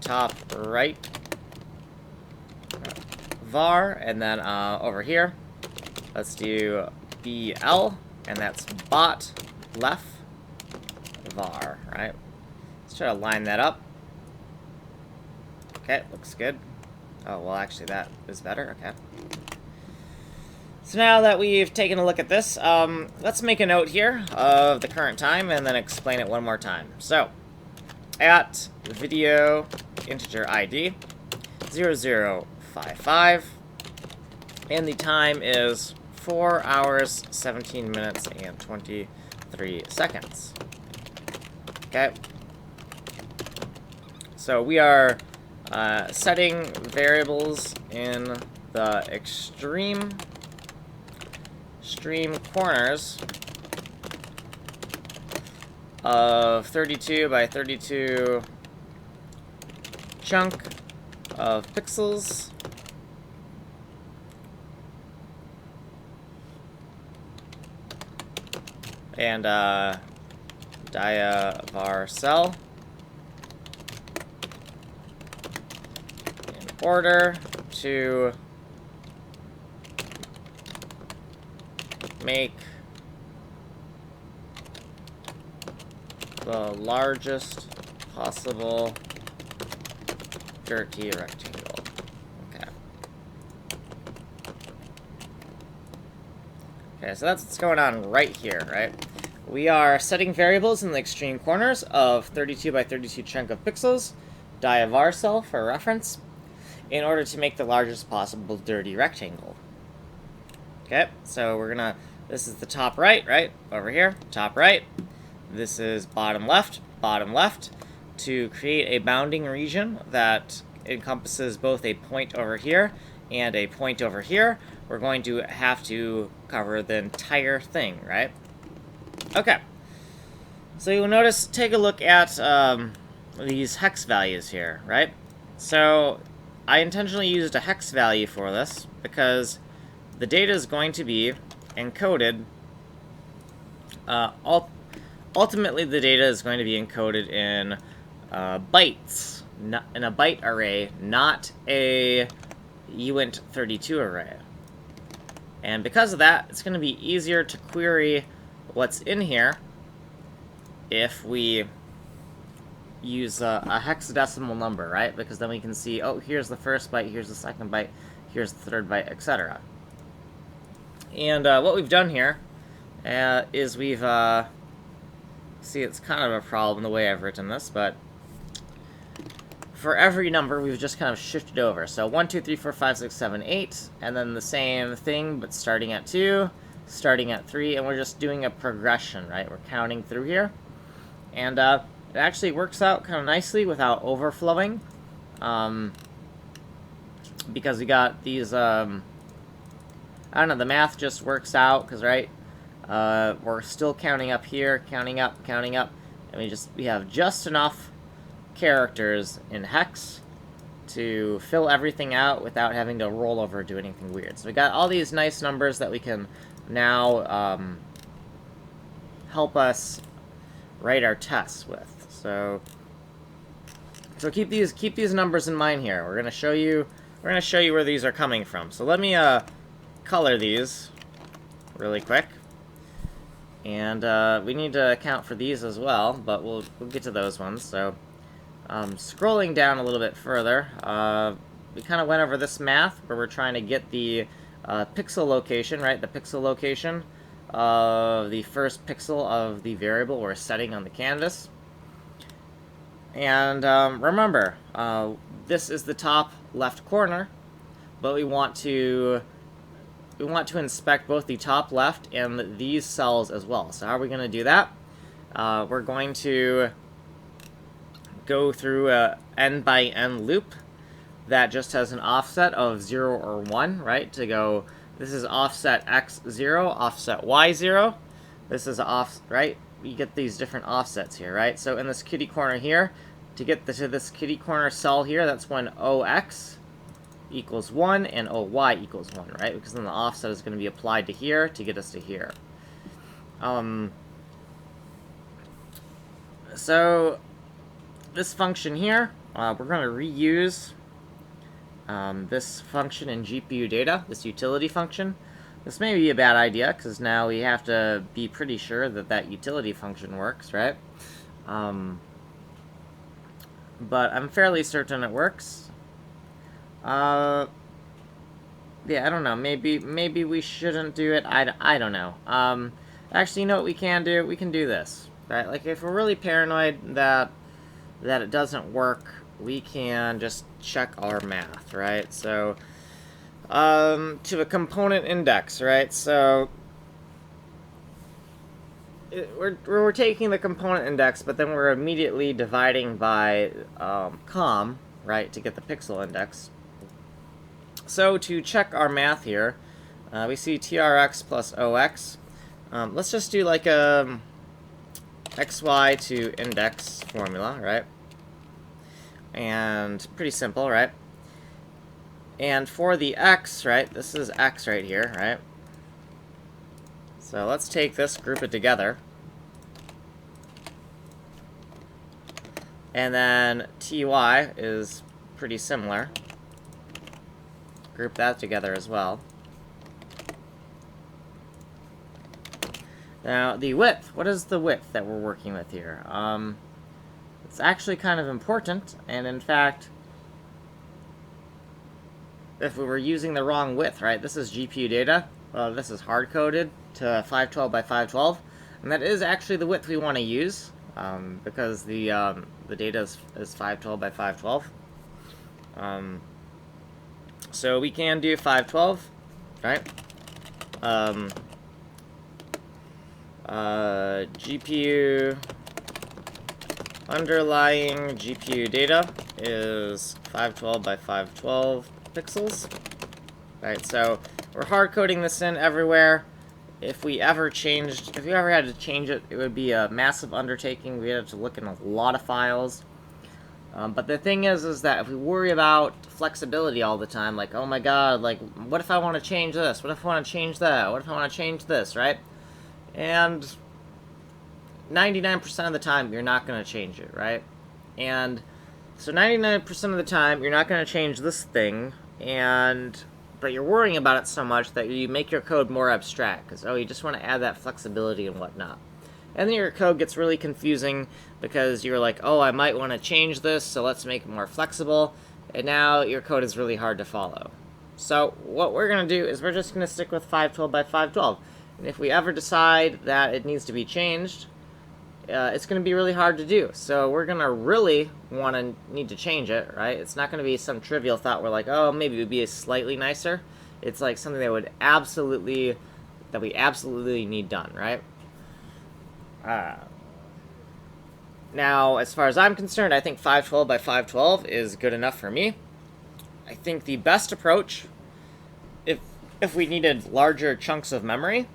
top right, var, and then over here, let's do BL, and that's bot left var, right? Let's try to line that up. Okay, looks good. Oh, well, actually, that is better. Okay. So now that we've taken a look at this, let's make a note here of the current time and then explain it one more time. So, at video integer ID 0055, and the time is 4 hours, 17 minutes, and 23 seconds. Okay. So we are setting variables in the extreme corners of 32 by 32 chunk of pixels and dia var cell in order to make the largest possible dirty rectangle. Okay. Okay, so that's what's going on right here, right? We are setting variables in the extreme corners of 32 by 32 chunk of pixels, dia var cell for reference, in order to make the largest possible dirty rectangle. Okay, so we're gonna, this is the top right, over here, top right. This is bottom left, to create a bounding region that encompasses both a point over here and a point over here. We're going to have to cover the entire thing, right? Okay. So you'll notice, take a look at these hex values here, right? So I intentionally used a hex value for this because the data is going to be encoded. Ultimately, the data is going to be encoded in bytes, in a byte array, not a uint32 array. And because of that, it's going to be easier to query what's in here if we use a hexadecimal number, right? Because then we can see, oh, here's the first byte, here's the second byte, here's the third byte, etc. And what we've done here is we've see, it's kind of a problem the way I've written this, but for every number we've just kind of shifted over. So 1, 2, 3, 4, 5, 6, 7, 8, and then the same thing, but starting at 2, starting at 3, and we're just doing a progression, right? We're counting through here, and it actually works out kind of nicely without overflowing, because we got these, I don't know, the math just works out, because, right, we're still counting up here, counting up, and we have just enough characters in hex to fill everything out without having to roll over or do anything weird. So we got all these nice numbers that we can now help us write our tests with. So keep these numbers in mind here. We're gonna show you where these are coming from. So let me color these really quick. And we need to account for these as well, but we'll get to those ones. So scrolling down a little bit further, we kind of went over this math where we're trying to get the pixel location, right? The pixel location of the first pixel of the variable we're setting on the canvas. And remember, this is the top left corner, but we want to inspect both the top left and these cells as well. So how are we going to do that? We're going to go through a n by n loop that just has an offset of 0 or 1, right? To go, this is offset x0, offset y0. This is right? You get these different offsets here, right? So in this kitty corner here, to get to this kitty corner cell here, that's when OX equals 1 and OY equals 1, right? Because then the offset is going to be applied to here to get us to here. So this function here, we're going to reuse this function in GPU data, this utility function. This may be a bad idea, because now we have to be pretty sure that that utility function works, right? But I'm fairly certain it works. Yeah, I don't know. Maybe we shouldn't do it. I don't know. Actually, you know what we can do? We can do this, right? Like, if we're really paranoid that it doesn't work, we can just check our math, right? So, to a component index, right? So, we're taking the component index, but then we're immediately dividing by com, right, to get the pixel index. So to check our math here, we see trx plus ox. Let's just do like a xy to index formula, right? And pretty simple, right? And for the x, right, this is x right here, right? So let's take this, group it together. And then ty is pretty similar. Group that together as well. Now, the width. What is the width that we're working with here? It's actually kind of important, and in fact, if we were using the wrong width, right? This is GPU data. This is hard-coded to 512 by 512, and that is actually the width we want to use, because the data is 512 by 512. So we can do 512, right? GPU underlying GPU data is 512 by 512 pixels. Right, so we're hard coding this in everywhere. If we ever had to change it, it would be a massive undertaking. We'd have to look in a lot of files. But the thing is that if we worry about flexibility all the time, like, oh my god, like, what if I want to change this? What if I want to change that? What if I want to change this, right? And 99% of the time, you're not going to change it, right? And so 99% of the time, you're not going to change this thing, but you're worrying about it so much that you make your code more abstract, because, oh, you just want to add that flexibility and whatnot. And then your code gets really confusing because you're like, oh, I might want to change this, so let's make it more flexible. And now your code is really hard to follow. So what we're going to do is we're just going to stick with 512 by 512. And if we ever decide that it needs to be changed, it's going to be really hard to do. So we're going to really need to change it, right? It's not going to be some trivial thought where like, oh, maybe it would be slightly nicer. It's like something that we absolutely need done, right? Now, as far as I'm concerned, I think 512 by 512 is good enough for me. I think the best approach, if we needed larger chunks of memory,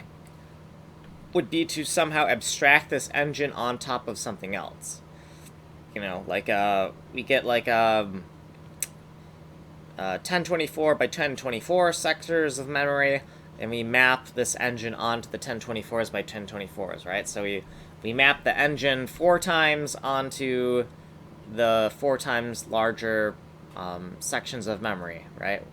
would be to somehow abstract this engine on top of something else. You know, like, we get like 1024 by 1024 sectors of memory, and we map this engine onto the 1024s by 1024s, right? So we map the engine 4 times onto the 4 times larger sections of memory, right?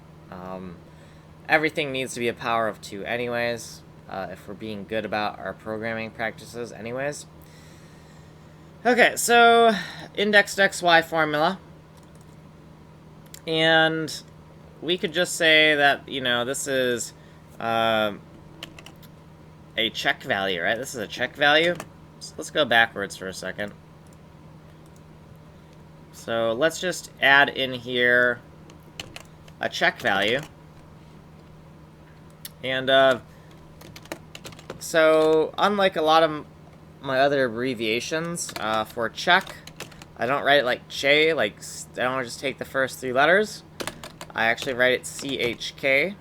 Everything needs to be a power of 2 anyways, if we're being good about our programming practices anyways. Okay, so indexed xy formula. And we could just say that, you know, this is a check value, right? This is a check value. So let's go backwards for a second. So let's just add in here a check value. And so unlike a lot of my other abbreviations for check, I don't write it like che, like I don't just take the first 3 letters. I actually write it CHK.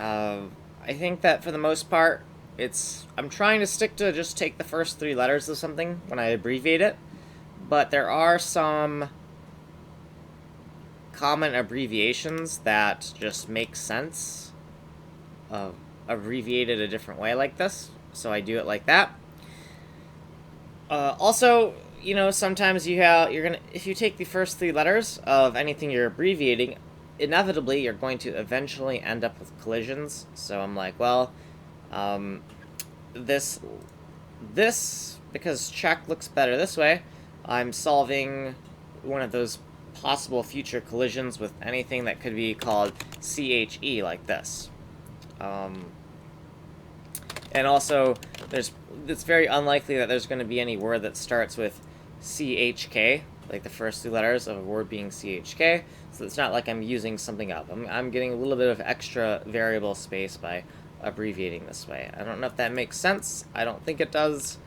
I think that for the most part, I'm trying to stick to just take the first 3 letters of something when I abbreviate it, but there are some common abbreviations that just make sense, abbreviated a different way like this, so I do it like that. Also, you know, sometimes if you take the first 3 letters of anything you're abbreviating, inevitably you're going to eventually end up with collisions. So I'm like, well, this, because check looks better this way, I'm solving one of those possible future collisions with anything that could be called CHE like this. And also, it's very unlikely that there's going to be any word that starts with CHK, like the first 2 letters of a word being CHK, so it's not like I'm using something up. I'm getting a little bit of extra variable space by abbreviating this way. I don't know if that makes sense. I don't think it does,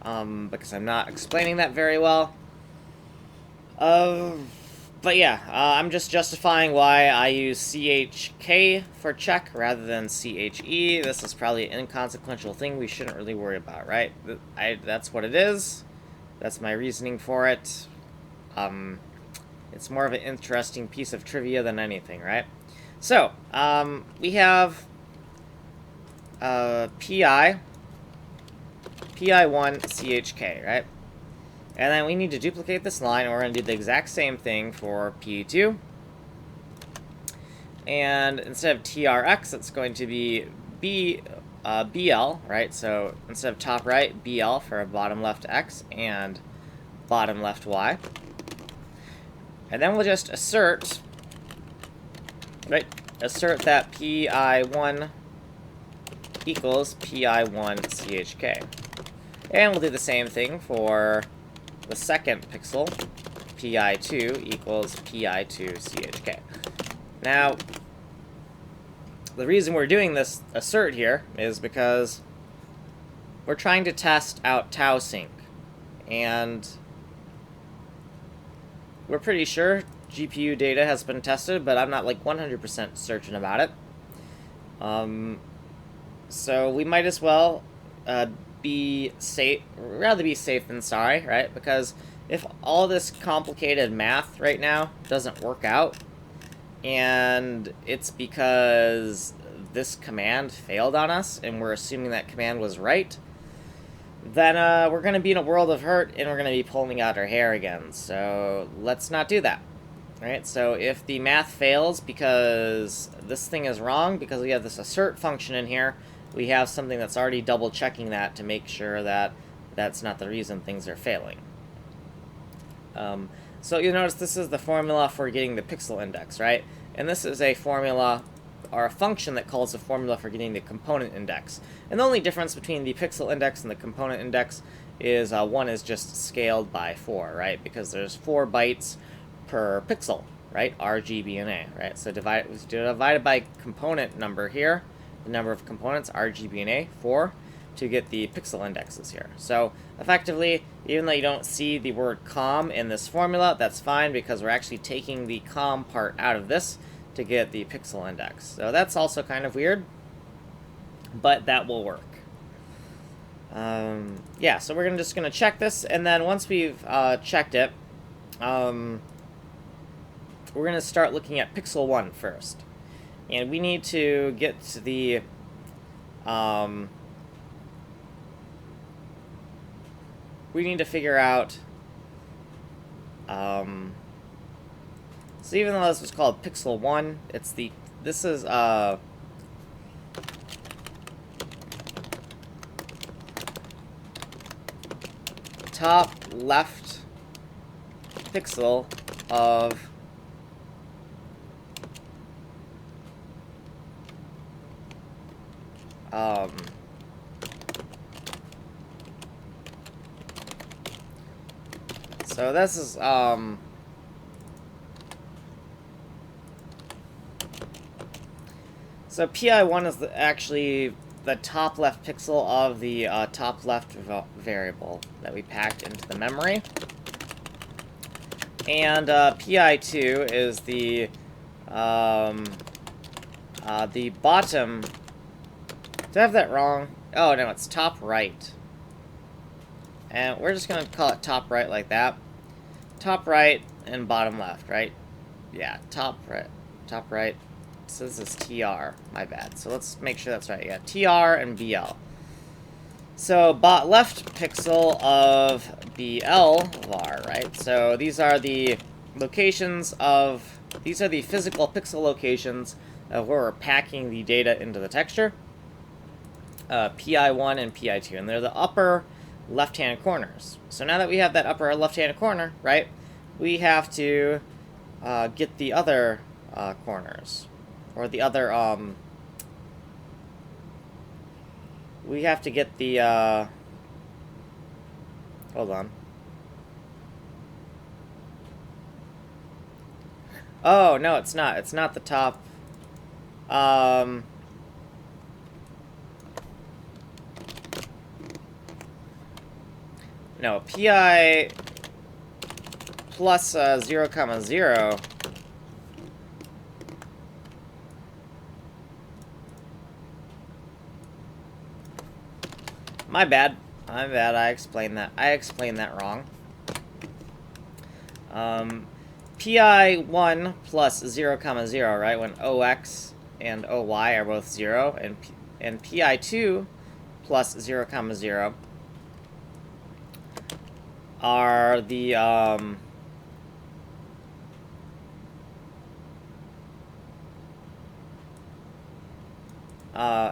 because I'm not explaining that very well. But yeah, I'm just justifying why I use CHK for check rather than CHE. This is probably an inconsequential thing we shouldn't really worry about, right? That's what it is. That's my reasoning for it. It's more of an interesting piece of trivia than anything, right? So, we have PI1 CHK, right? And then we need to duplicate this line, and we're going to do the exact same thing for P2. And instead of TRX, it's going to be BL, right? So instead of top right, BL for bottom left X and bottom left Y. And then we'll just assert, right? Assert that PI1 equals PI1 CHK. And we'll do the same thing for the second pixel, PI2 equals PI2 CHK. Now, the reason we're doing this assert here is because we're trying to test out TAUSYNC, and we're pretty sure GPU data has been tested, but I'm not like 100% certain about it. So we might as well be safe, rather be safe than sorry, right? Because if all this complicated math right now doesn't work out, and it's because this command failed on us, and we're assuming that command was right, then we're going to be in a world of hurt, and we're going to be pulling out our hair again. So let's not do that, right? So if the math fails because this thing is wrong, because we have this assert function in here, we have something that's already double checking that to make sure that that's not the reason things are failing. So you'll notice this is the formula for getting the pixel index, right? And this is a formula, or a function that calls the formula for getting the component index. And the only difference between the pixel index and the component index is one is just scaled by 4, right? Because there's 4 bytes per pixel, right? R, G, B, and A, right? So divided by component number here, the number of components, R, G, B, and A, 4, to get the pixel indexes here. So effectively, even though you don't see the word com in this formula, that's fine because we're actually taking the com part out of this to get the pixel index. So that's also kind of weird, but that will work. Yeah, so we're just going to check this, and then once we've checked it, we're going to start looking at pixel 1 first. And we need to get to the we need to figure out so even though this was called pixel 1, this is top left pixel of so this is so PI1 is actually the top left pixel of the top left variable that we packed into the memory, and PI2 is the bottom. Did I have that wrong? Oh no, it's top right. And we're just going to call it top right like that. Top right and bottom left, right? yeah, top right. So this is TR, my bad. So let's make sure that's right. Yeah, TR and BL. So left pixel of BL var, right? So these are the locations of, these are the physical pixel locations of where we're packing the data into the texture. PI1 and PI2, and they're the upper left-hand corners. So now that we have that upper left-hand corner, right, we have to get the other corners, or the other, we have to get the, hold on. Oh, no, it's not. It's not the top. No, PI plus 0, 0. My bad. My bad. I explained that wrong. PI1 plus 0, 0, right? When OX and OY are both 0, and PI2 plus 0, 0 are the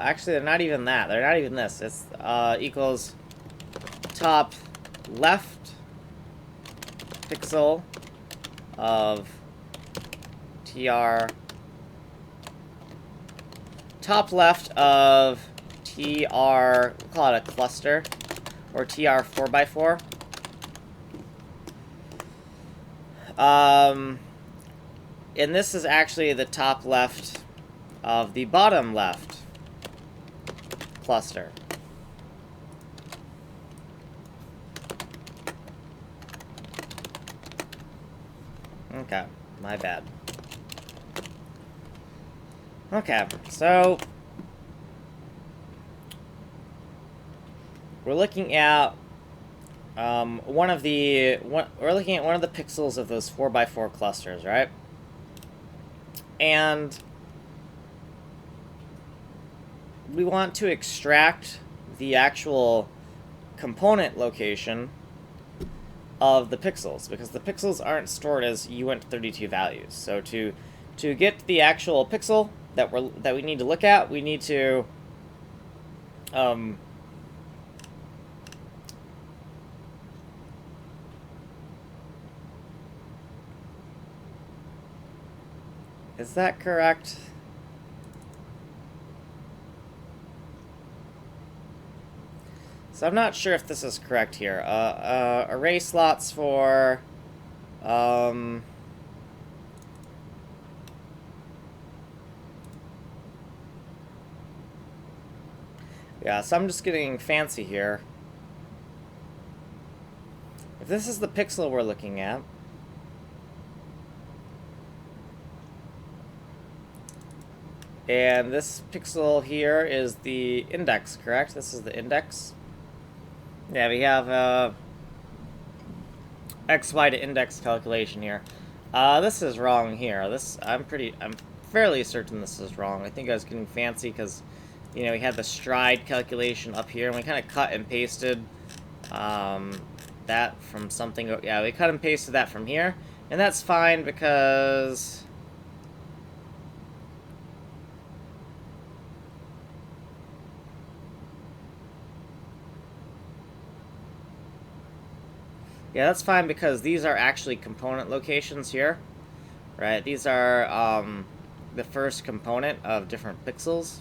actually they're not even that. They're not even this. It's equals top left pixel of TR, top left of TR, we'll call it a cluster, or TR 4x4. And this is actually the top left of the bottom left cluster. Okay, my bad. Okay, so we're looking at one of the pixels of those 4x4 clusters, right? And we want to extract the actual component location of the pixels, because the pixels aren't stored as uint32 values. So to get the actual pixel that we need to look at, we need to is that correct? So I'm not sure if this is correct here. Array slots for yeah, so I'm just getting fancy here. If this is the pixel we're looking at, and this pixel here is the index, correct? This is the index. Yeah, we have XY to index calculation here. This is wrong here. I'm fairly certain this is wrong. I think I was getting fancy because, you know, we had the stride calculation up here, and we kind of cut and pasted that from something. Yeah, we cut and pasted that from here, and that's fine because these are actually component locations here, right? These are the first component of different pixels.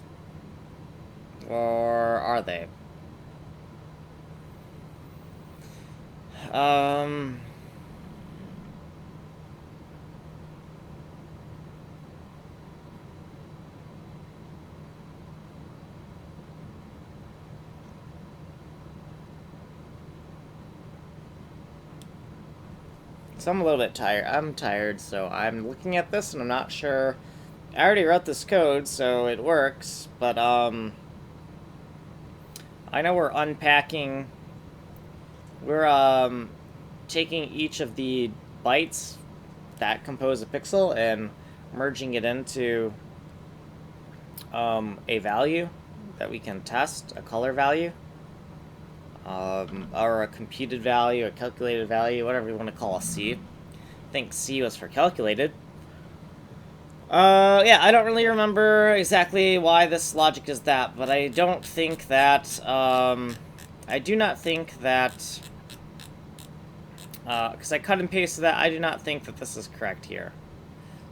Or are they? So I'm a little bit tired. I'm tired, so I'm looking at this and I'm not sure. I already wrote this code, so it works, but I know we're unpacking. We're taking each of the bytes that compose a pixel and merging it into a value that we can test, a color value, or a computed value, a calculated value, whatever you want to call a C. I think C was for calculated. Yeah, I don't really remember exactly why this logic is that, but I don't think that, I do not think that, because I cut and pasted that, I do not think that this is correct here.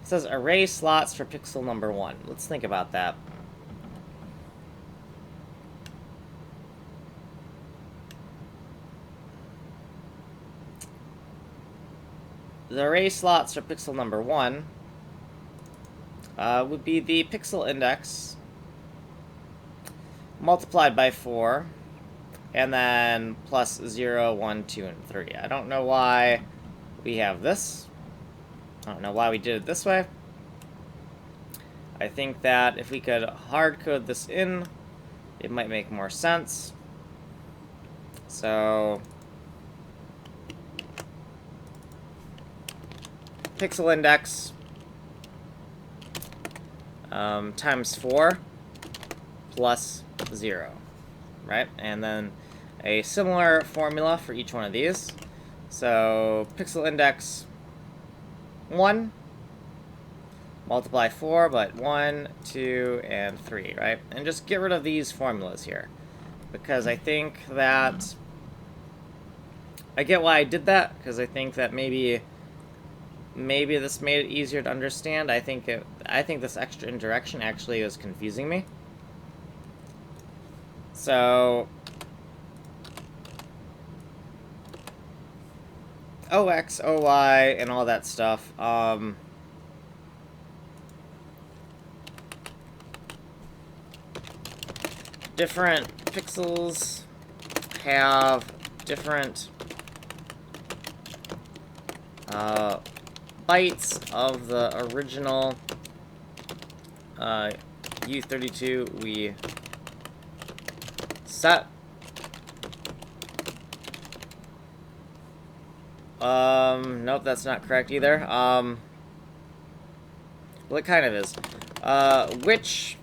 It says array slots for pixel number 1. Let's think about that. The array slots for pixel number 1 would be the pixel index multiplied by 4, and then plus 0, 1, 2, and 3. I don't know why we have this. I don't know why we did it this way. I think that if we could hard code this in, it might make more sense. So pixel index times 4 plus 0, right? And then a similar formula for each one of these. So pixel index 1 multiply 4, but 1, 2, and 3, right? And just get rid of these formulas here, because I think that I get why I did that, because I think that maybe this made it easier to understand. I think this extra indirection actually was confusing me. So OX, OY, and all that stuff. Different pixels have different bytes of the original U32 we set. Nope, that's not correct either. Well, it kind of is. Which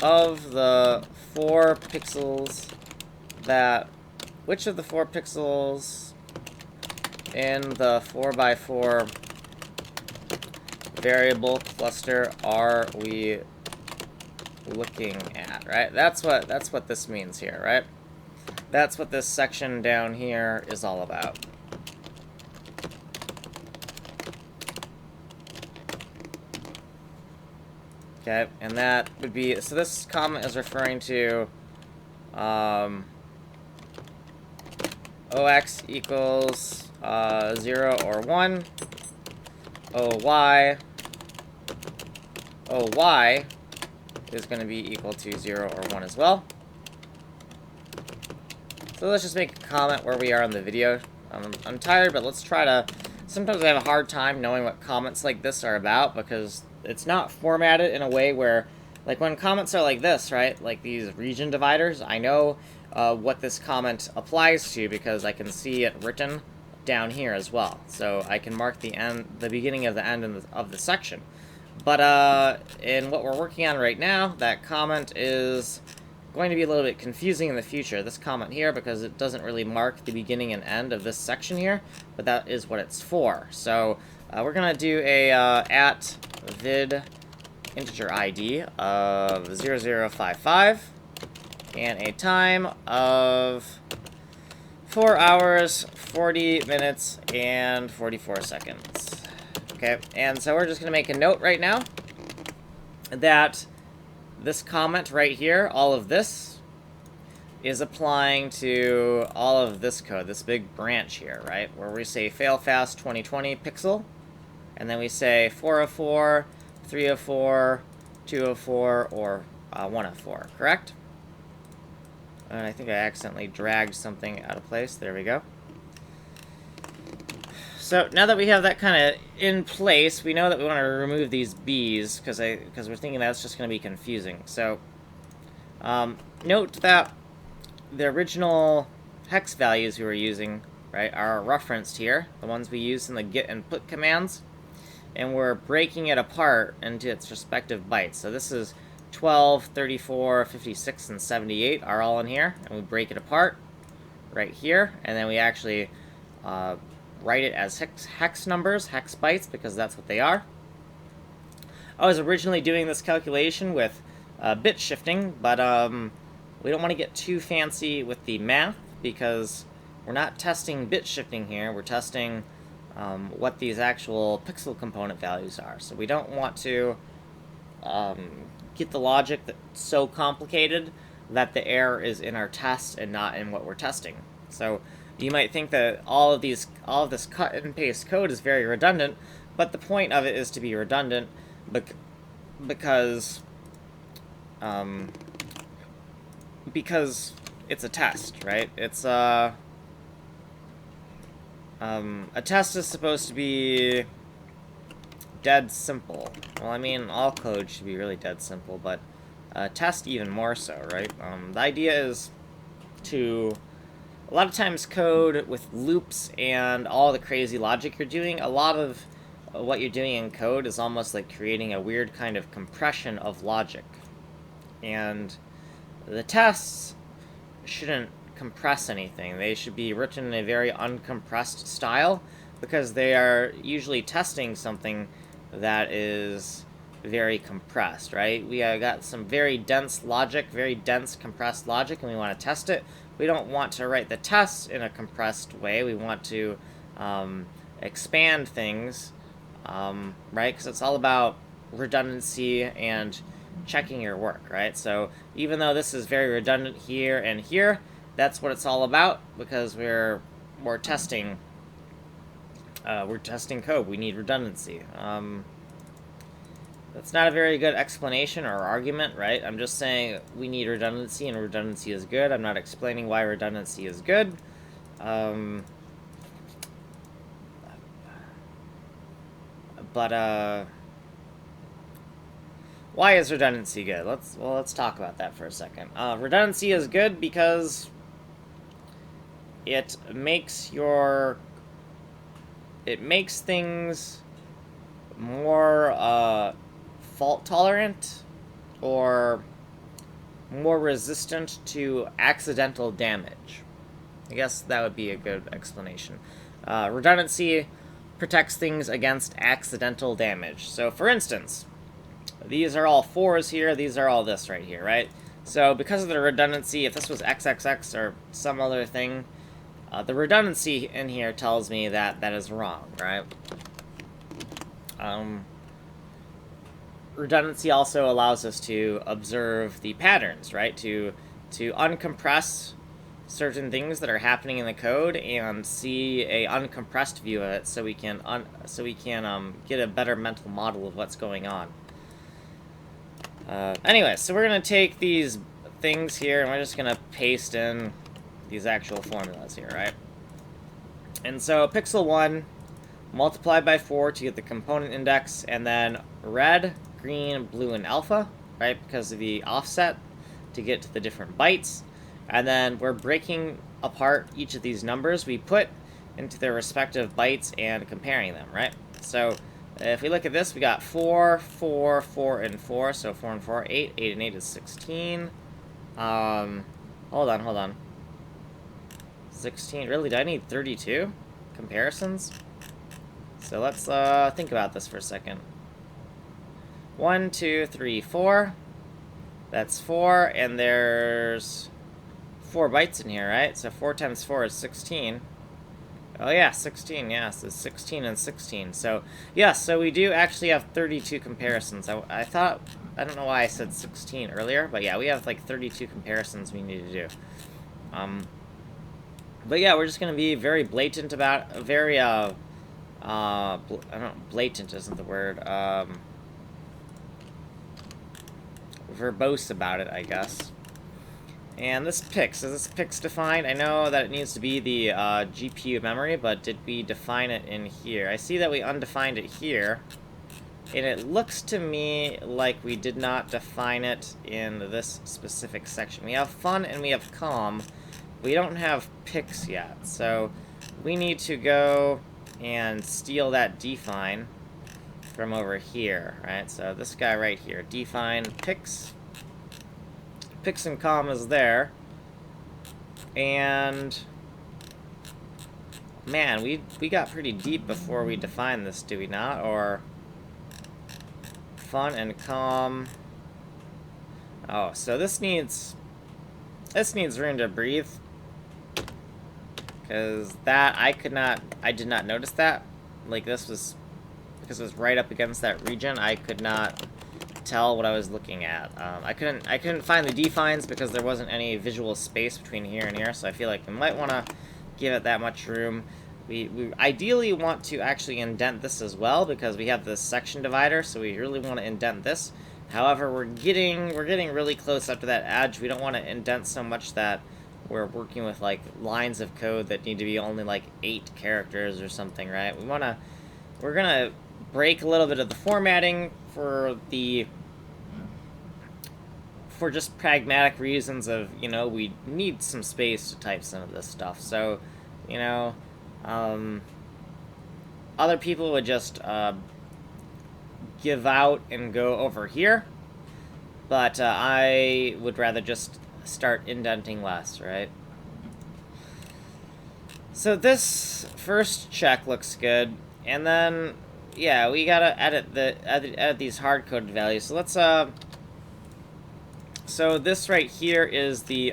of the 4 pixels in the 4x4 variable cluster are we looking at, right? That's what this means here, right? That's what this section down here is all about. Okay, and that would be, so this comment is referring to OX equals 0 or 1, OY is going to be equal to 0 or 1 as well. So let's just make a comment where we are in the video. I'm tired, but let's try to... Sometimes I have a hard time knowing what comments like this are about, because it's not formatted in a way where... Like, when comments are like this, right? Like these region dividers, I know what this comment applies to, because I can see it written down here as well. So I can mark the beginning of the end of the section. But in what we're working on right now, that comment is going to be a little bit confusing in the future. This comment here, because it doesn't really mark the beginning and end of this section here, but that is what it's for. So we're going to do a at vid integer ID of 0055 and a time of 4 hours, 40 minutes, and 44 seconds. Okay, and so we're just going to make a note right now that this comment right here, all of this, is applying to all of this code, this big branch here, right? Where we say failfast 2020 pixel, and then we say 404, 304, 204, or 104, correct? And I think I accidentally dragged something out of place. There we go. So now that we have that kind of in place, we know that we want to remove these B's, because we're thinking that's just going to be confusing. So note that the original hex values we were using, right, are referenced here, the ones we used in the get and put commands. and we're breaking it apart into its respective bytes. So this is 12, 34, 56, and 78 are all in here, and we break it apart right here, and then we actually write it as hex numbers, hex bytes, because that's what they are. I was originally doing this calculation with bit shifting, but we don't want to get too fancy with the math, because we're not testing bit shifting here, we're testing what these actual pixel component values are. So we don't want to get the logic that's so complicated that the error is in our test and not in what we're testing. So you might think that all of this cut and paste code is very redundant, but the point of it is to be redundant because it's a test, right? It's a test is supposed to be dead simple. Well, I mean, all code should be really dead simple, but test even more so, right? The idea is to, a lot of times code with loops and all the crazy logic you're doing, a lot of what you're doing in code is almost like creating a weird kind of compression of logic. And the tests shouldn't compress anything. They should be written in a very uncompressed style, because they are usually testing something that is very compressed, right? We got some very dense logic, very dense compressed logic, and we want to test it. We don't want to write the tests in a compressed way. We want to expand things, right? Because it's all about redundancy and checking your work, right? So even though this is very redundant here and here, that's what it's all about, because we're testing code. We need redundancy. That's not a very good explanation or argument, right? I'm just saying we need redundancy, and redundancy is good. I'm not explaining why redundancy is good. Why is redundancy good? Let's talk about that for a second. Redundancy is good because it makes things more fault tolerant or more resistant to accidental damage. I guess that would be a good explanation. Redundancy protects things against accidental damage. So for instance, these are all 4s here, these are all this right here, right? So because of the redundancy, if this was XXX or some other thing, the redundancy in here tells me that that is wrong, right? Redundancy also allows us to observe the patterns, right? To uncompress certain things that are happening in the code and see a uncompressed view of it, so we can get a better mental model of what's going on. Anyway, so we're gonna take these things here and we're just gonna paste in these actual formulas here, right? And so pixel 1 multiplied by 4 to get the component index, and then red, green, blue, and alpha, right? Because of the offset to get to the different bytes. And then we're breaking apart each of these numbers we put into their respective bytes and comparing them, right? So if we look at this, we got 4, 4, 4, and 4. So 4 and 4, 8. 8 and 8 is 16. Hold on. 16. Really? Do I need 32 comparisons? So let's think about this for a second. 1, 2, 3, 4. That's 4, and there's 4 bytes in here, right? So 4 times 4 is 16. Oh yeah, 16, yeah, so 16 and 16. So, yeah, so we do actually have 32 comparisons. I thought, I don't know why I said 16 earlier, but yeah, we have like 32 comparisons we need to do. But yeah, we're just going to be very blatant about, very, I don't know, blatant isn't the word, verbose about it, I guess. And this PIX, is this PIX defined? I know that it needs to be the GPU memory, but did we define it in here? I see that we undefined it here, and it looks to me like we did not define it in this specific section. We have fun and we have calm. We don't have PIX yet, so we need to go and steal that define from over here, right? So this guy right here, define pix. Pix and commas there. And man, we got pretty deep before we defined this, do we not? Or fun and calm. Oh, so this needs room to breathe. Because that, I did not notice that. Like, this was, because it was right up against that region, I could not tell what I was looking at. I couldn't find the defines because there wasn't any visual space between here and here, so I feel like we might want to give it that much room. We ideally want to actually indent this as well, because we have this section divider, so we really want to indent this. However, we're getting really close up to that edge. We don't want to indent so much that we're working with like lines of code that need to be only like 8 characters or something, right? We're gonna break a little bit of the formatting for just pragmatic reasons of, you know, we need some space to type some of this stuff. So, you know, other people would just give out and go over here, but I would rather just start indenting less, right? So this first check looks good, and then yeah, we gotta edit these hard-coded values. So let's so this right here is the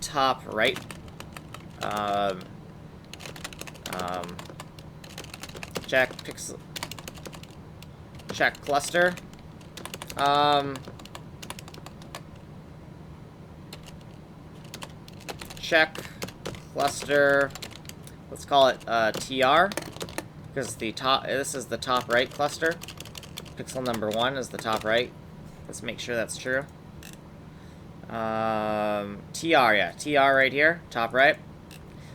top right check pixel check cluster. Check cluster, let's call it TR, because this is the top right cluster. Pixel number 1 is the top right. Let's make sure that's true. TR, yeah, TR right here, top right.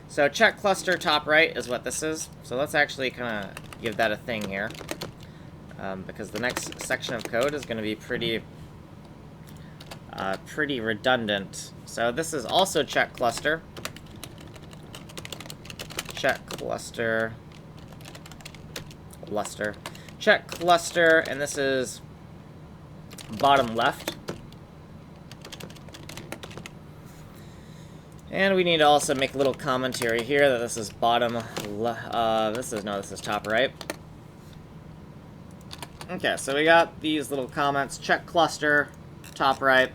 So check cluster top right is what this is. So let's actually kind of give that a thing here, because the next section of code is going to be pretty redundant. So this is also check cluster. Check cluster. Luster. Check cluster, and this is bottom left. And we need to also make a little commentary here that this is bottom this is top right. Okay, so we got these little comments, check cluster, top right,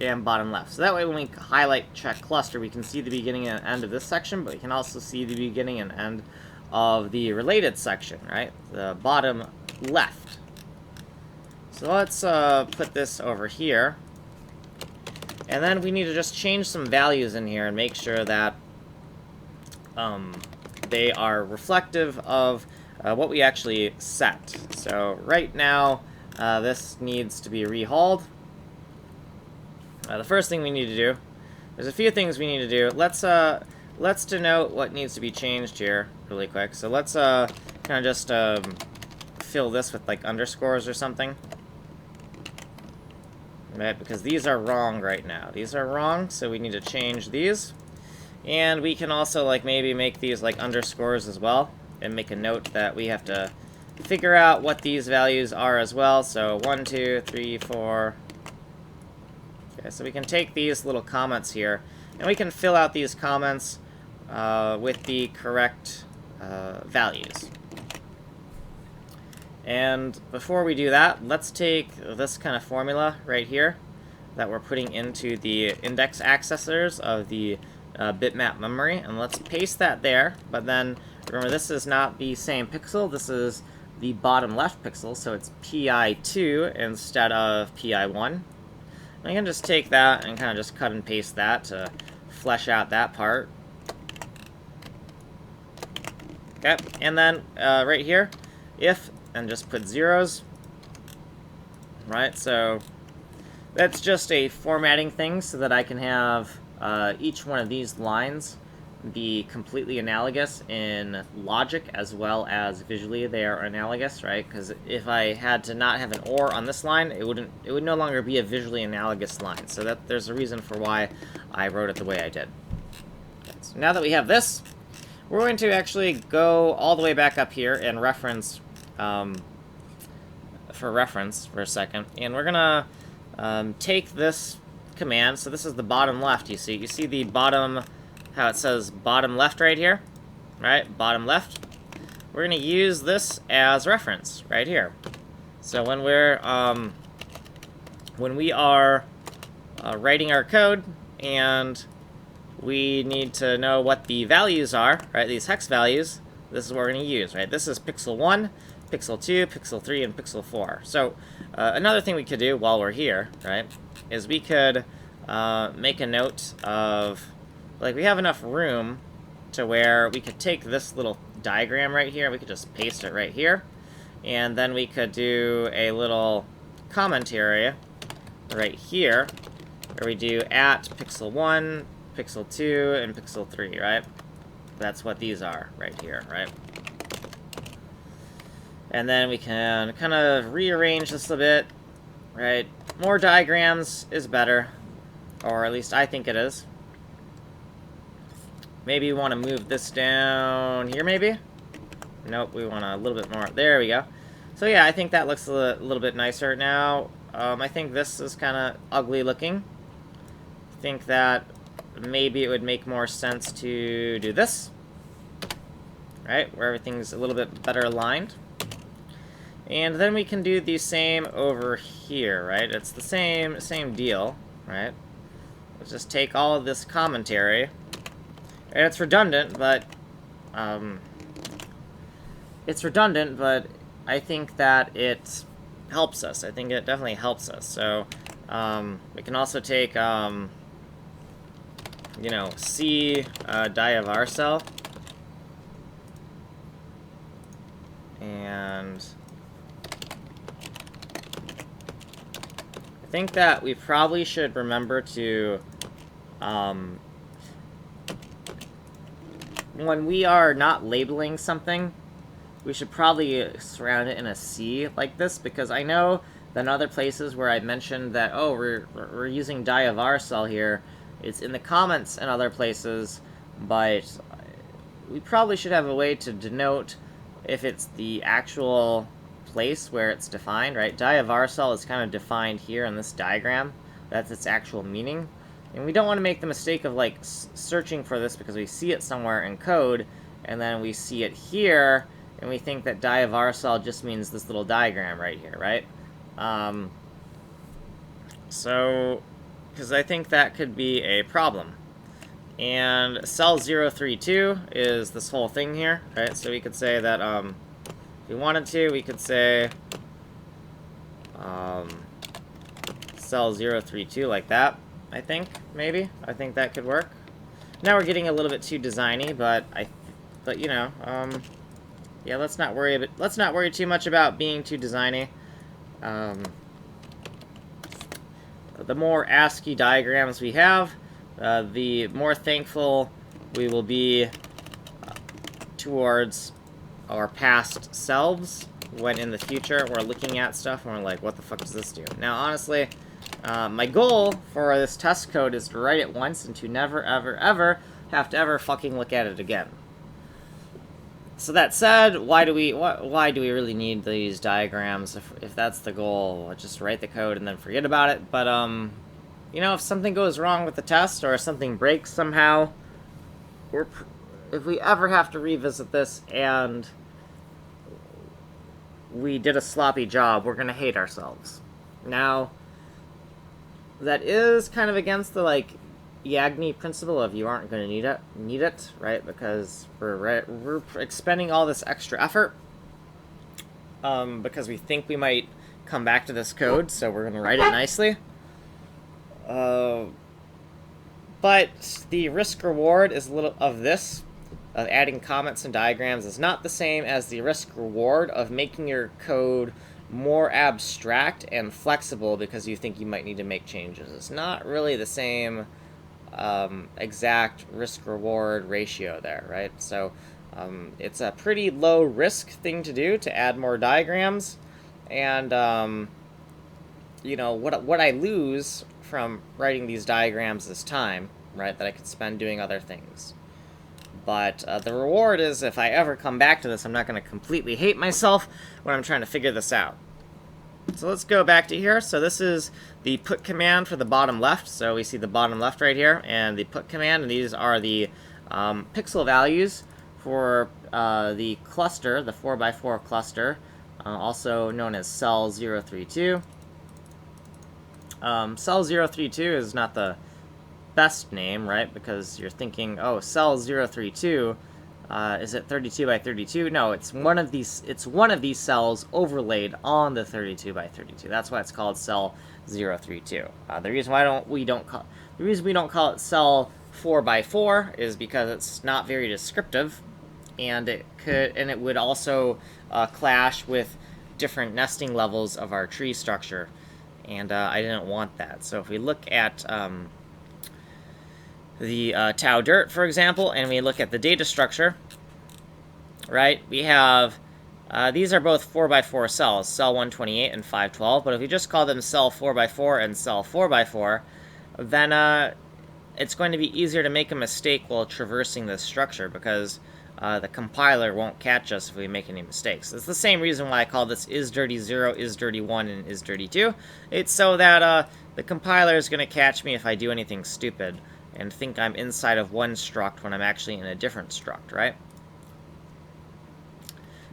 and bottom left. So that way when we highlight check cluster, we can see the beginning and end of this section, but we can also see the beginning and end of the related section, right? The bottom left. So let's put this over here. And then we need to just change some values in here and make sure that they are reflective of what we actually set. So right now, this needs to be rehauled. The first thing we need to do, there's a few things we need to do. Let's denote what needs to be changed here really quick. So let's kind of just fill this with like underscores or something. Right, because these are wrong right now. These are wrong, so we need to change these. And we can also like maybe make these like underscores as well, and make a note that we have to figure out what these values are as well. So 1, 2, 3, 4. Okay, so we can take these little comments here, and we can fill out these comments with the correct values. And before we do that, let's take this kind of formula right here that we're putting into the index accessors of the bitmap memory, and let's paste that there. But then remember, this is not the same pixel, this is the bottom left pixel, so it's PI2 instead of PI1. And I can just take that and kind of just cut and paste that to flesh out that part. Okay, and then right here, if, and just put zeros, right? So that's just a formatting thing so that I can have each one of these lines be completely analogous in logic as well as visually they are analogous, right? Because if I had to not have an or on this line, it would no longer be a visually analogous line. So that there's a reason for why I wrote it the way I did. Okay, so now that we have this, we're going to actually go all the way back up here and reference, for reference for a second, and we're gonna take this command. So this is the bottom left. You see the bottom, how it says bottom left right here, right? Bottom left. We're gonna use this as reference right here. So when we are writing our code and we need to know what the values are, right? These hex values. This is what we're gonna use, right? This is pixel 1, pixel 2, pixel 3, and pixel 4. So another thing we could do while we're here, right, is we could make a note of, like, we have enough room to where we could take this little diagram right here, we could just paste it right here, and then we could do a little commentary right here, where we do at pixel 1, pixel 2, and pixel 3, right? That's what these are right here, right? And then we can kind of rearrange this a bit, right? More diagrams is better, or at least I think it is. Maybe we want to move this down here, maybe? Nope, we want a little bit more. There we go. So yeah, I think that looks a little bit nicer now. I think this is kind of ugly looking. I think that maybe it would make more sense to do this, right? Where everything's a little bit better aligned. And then we can do the same over here, right? It's the same deal, right? Let's just take all of this commentary. And it's redundant, but I think that it helps us. I think it definitely helps us. So we can also take, you know, C diavarcel, and I think that we probably should remember to, when we are not labeling something, we should probably surround it in a C like this, because I know that in other places where I mentioned that, oh, we're using diavarcel here, it's in the comments and other places, but we probably should have a way to denote if it's the actual place where it's defined, right? Diavarcel is kind of defined here in this diagram. That's its actual meaning. And we don't want to make the mistake of, like, searching for this because we see it somewhere in code, and then we see it here, and we think that diavarcel just means this little diagram right here, right? So, because I think that could be a problem. And cell 032 is this whole thing here, right? So we could say that, if we wanted to, we could say cell 032 like that, I think, maybe. I think that could work. Now we're getting a little bit too designy, but you know, yeah, let's not worry too much about being too designy. The more ASCII diagrams we have, the more thankful we will be towards our past selves when in the future we're looking at stuff and we're like, what the fuck does this do? Now, honestly, my goal for this test code is to write it once and to never, ever, ever have to ever fucking look at it again. So that said, why do we really need these diagrams if that's the goal? Just write the code and then forget about it. But you know, if something goes wrong with the test or if something breaks somehow, if we ever have to revisit this and we did a sloppy job, we're gonna hate ourselves. Now, that is kind of against the, like, Yagni principle of you aren't going to need it, right? Because we're expending all this extra effort because we think we might come back to this code, so we're going to write it nicely. But the risk-reward is a little of this, of adding comments and diagrams, is not the same as the risk-reward of making your code more abstract and flexible because you think you might need to make changes. It's not really the same exact risk-reward ratio there, right? So it's a pretty low-risk thing to do, to add more diagrams, and you know, what I lose from writing these diagrams is time, right, that I could spend doing other things. But the reward is, if I ever come back to this, I'm not going to completely hate myself when I'm trying to figure this out. So let's go back to here. So this is the put command for the bottom left. So we see the bottom left right here, and the put command, and these are the pixel values for the cluster, the 4x4 cluster, also known as cell 032. Cell 032 is not the best name, right? Because you're thinking, oh, cell 032, is it 32 by 32? No, it's one of these. It's one of these cells overlaid on the 32 by 32. That's why it's called cell 032. The reason we don't call it cell 4x4 is because it's not very descriptive, and it would also clash with different nesting levels of our tree structure, and I didn't want that. So if we look at the Tau dirt, for example, and we look at the data structure, right, we have, these are both 4x4 cells, cell 128 and 512, but if we just call them cell 4x4 and cell 4x4, then it's going to be easier to make a mistake while traversing this structure, because the compiler won't catch us if we make any mistakes. It's the same reason why I call this isDirty0, isDirty1, and isDirty2. It's so that the compiler is going to catch me if I do anything stupid and think I'm inside of one struct when I'm actually in a different struct, right?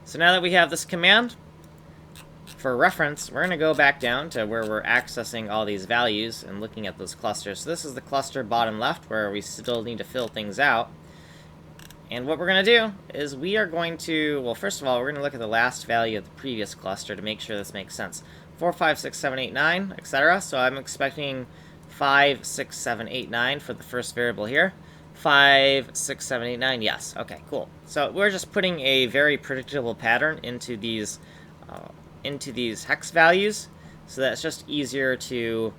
So now that we have this command, for reference, we're going to go back down to where we're accessing all these values and looking at those clusters. So this is the cluster bottom left, where we still need to fill things out. And what we're going to do is we are going to, well, first of all, we're going to look at the last value of the previous cluster to make sure this makes sense. 4, 5, 6, 7, 8, 9, etc. So I'm expecting 5, 6, 7, 8, 9 for the first variable here. 5, 6, 7, 8, 9, yes. Okay, cool. So we're just putting a very predictable pattern into these hex values, so that it's just easier to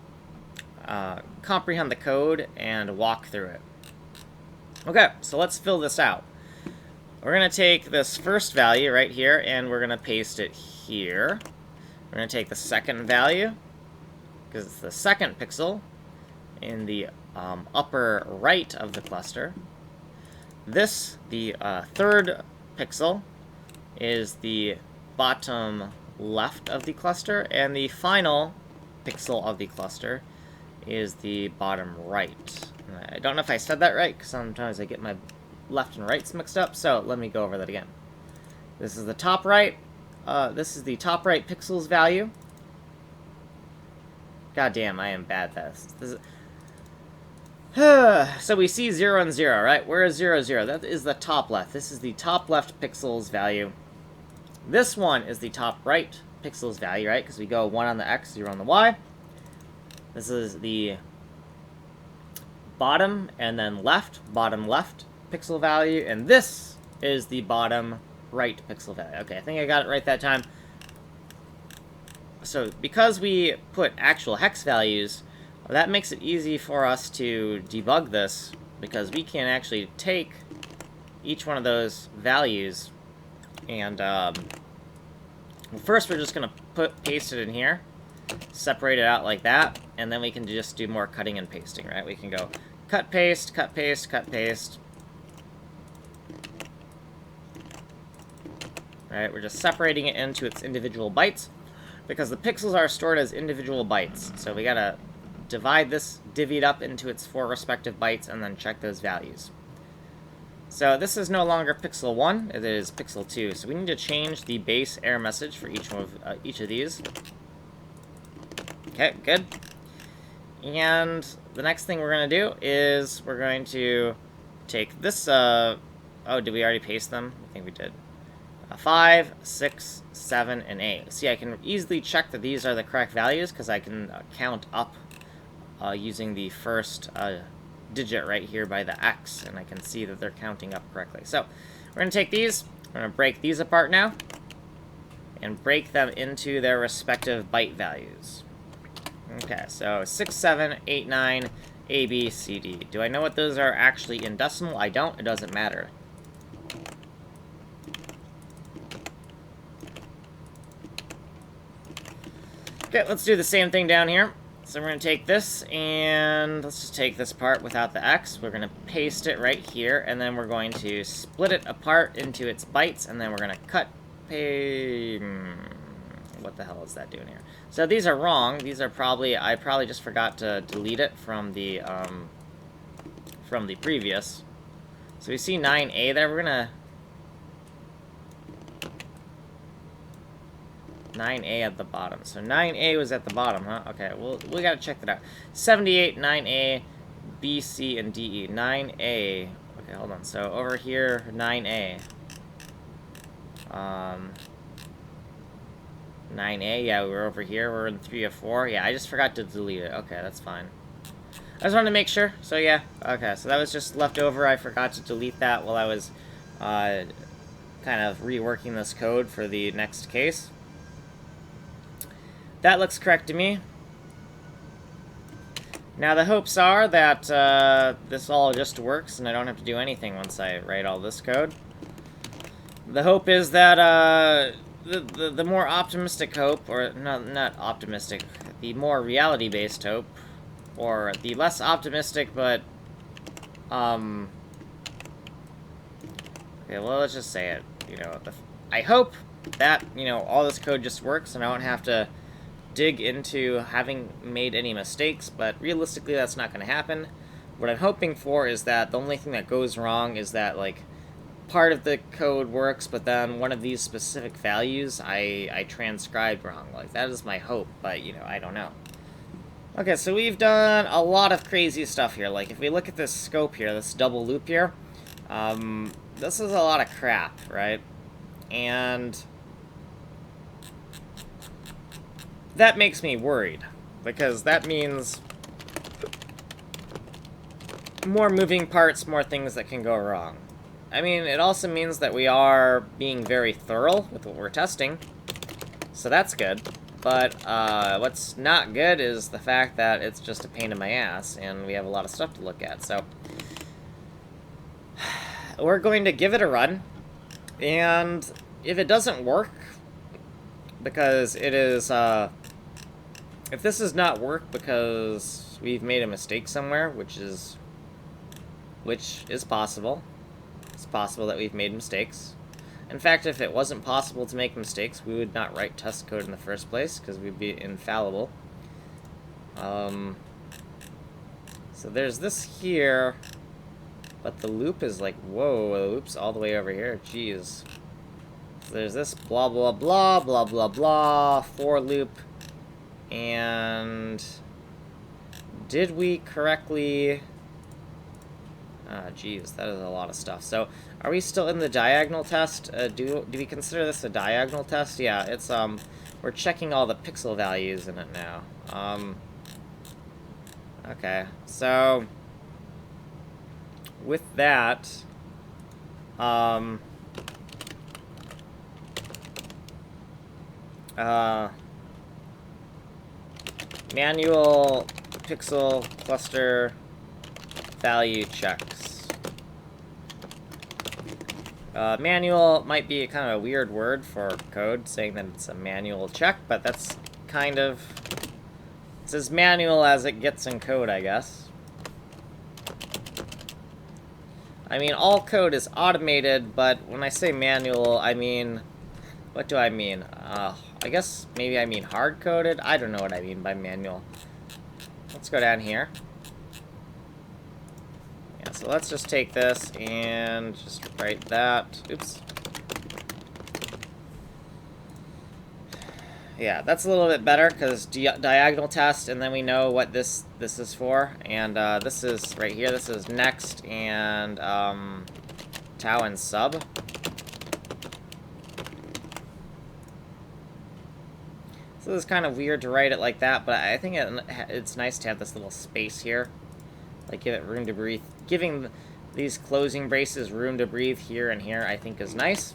comprehend the code and walk through it. Okay, so let's fill this out. We're going to take this first value right here, and we're going to paste it here. We're going to take the second value, because it's the second pixel in the upper right of the cluster. This, the third pixel, is the bottom left of the cluster, and the final pixel of the cluster is the bottom right. I don't know if I said that right, because sometimes I get my left and rights mixed up, so let me go over that again. This is the top right. This is the top right pixels value. God damn, I am bad at this. So we see 0 and 0, right? Where is 0, 0? That is the top left. This is the top left pixels value. This one is the top right pixels value, right? Because we go 1 on the x, 0 on the y. This is the bottom and then bottom left pixel value, and this is the bottom right pixel value. Okay, I think I got it right that time. So because we put actual hex values, that makes it easy for us to debug this, because we can actually take each one of those values and first we're just going to paste it in here, separate it out like that, and then we can just do more cutting and pasting, right? We can go cut, paste, cut, paste, cut, paste. Right, we're just separating it into its individual bytes, because the pixels are stored as individual bytes. So we gotta divide this, divvy it up into its 4 respective bytes, and then check those values. So this is no longer pixel 1, it is pixel 2. So we need to change the base error message for each of these. Okay, good. And the next thing we're going to do is we're going to take this, oh, did we already paste them? I think we did. 5, 6, 7, and 8. See, I can easily check that these are the correct values, because I can count up using the first digit right here by the X, and I can see that they're counting up correctly. So we're going to take these, we're going to break these apart now, and break them into their respective byte values. Okay, so 6, 7, 8, 9, A, B, C, D. Do I know what those are actually in decimal? I don't. It doesn't matter. Okay, let's do the same thing down here. So we're going to take this, and let's just take this part without the X. We're going to paste it right here, and then we're going to split it apart into its bytes, and then we're going to cut, what the hell is that doing here? So these are wrong. These are probably, I probably just forgot to delete it from the previous. So we see 9A there. We're going to 9A at the bottom. So 9A was at the bottom, huh? Okay, well, we gotta check that out. 78, 9A, B, C, and D, E. 9A. Okay, hold on. So over here, 9A. 9A, yeah, we were over here. We're in 3 of 4. Yeah, I just forgot to delete it. Okay, that's fine. I just wanted to make sure. So yeah, okay. So that was just left over. I forgot to delete that while I was kind of reworking this code for the next case. That looks correct to me. Now the hopes are that this all just works and I don't have to do anything once I write all this code. The hope is that the more optimistic hope, or not optimistic, the more reality-based hope, or the less optimistic but okay, well, let's just say it. You know, I hope that, you know, all this code just works and I don't have to dig into having made any mistakes, but realistically that's not going to happen. What I'm hoping for is that the only thing that goes wrong is that, like, part of the code works, but then one of these specific values I transcribed wrong. Like, that is my hope, but, you know, I don't know. Okay, so we've done a lot of crazy stuff here. Like, if we look at this scope here, this double loop here, this is a lot of crap, right? And that makes me worried, because that means more moving parts, more things that can go wrong. I mean, it also means that we are being very thorough with what we're testing, so that's good. But what's not good is the fact that it's just a pain in my ass, and we have a lot of stuff to look at. So we're going to give it a run, and if it doesn't work, because it is, if this does not work because we've made a mistake somewhere, which is possible. It's possible that we've made mistakes. In fact, if it wasn't possible to make mistakes, we would not write test code in the first place, because we'd be infallible. So there's this here, but the loop is like, whoa, the loop's all the way over here, jeez. So there's this blah, blah, blah, blah, blah, blah, for loop. And did we correctly... geez, that is a lot of stuff. So, are we still in the diagonal test? Do we consider this a diagonal test? Yeah, it's, we're checking all the pixel values in it now. Okay, so, with that, manual pixel cluster value checks. Manual might be kind of a weird word for code, saying that it's a manual check, but that's kind of... it's as manual as it gets in code, I guess. I mean, all code is automated, but when I say manual, I mean... what do I mean? I guess maybe I mean hard-coded? I don't know what I mean by manual. Let's go down here. Yeah, so let's just take this and just write that. Oops. Yeah, that's a little bit better, because diagonal test, and then we know what this is for. And this is right here. This is next and tau and sub. So it's kind of weird to write it like that, but I think it's nice to have this little space here. Like, give it room to breathe. Giving these closing braces room to breathe here and here, I think, is nice.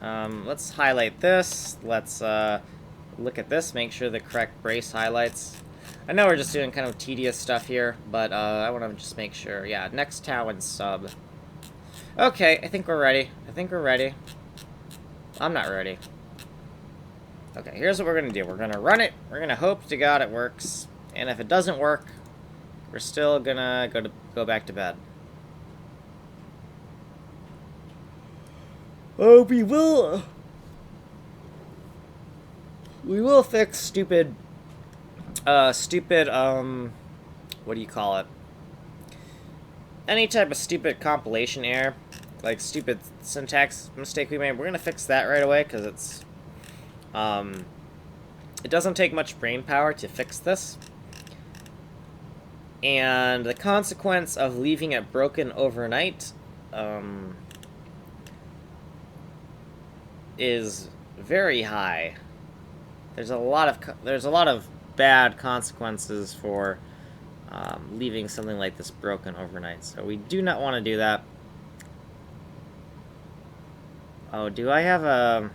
Let's highlight this. Let's look at this, make sure the correct brace highlights. I know we're just doing kind of tedious stuff here, but I want to just make sure. Yeah, next tau and sub. Okay, I think we're ready. I think we're ready. I'm not ready. Okay, here's what we're gonna do. We're gonna run it. We're gonna hope to God it works. And if it doesn't work, we're still gonna go back to bed. Oh, we will fix stupid, what do you call it? Any type of stupid compilation error, like stupid syntax mistake we made. We're gonna fix that right away, because it's, it doesn't take much brain power to fix this. And the consequence of leaving it broken overnight, is very high. There's a lot of bad consequences for leaving something like this broken overnight. So we do not want to do that. Oh, do I have a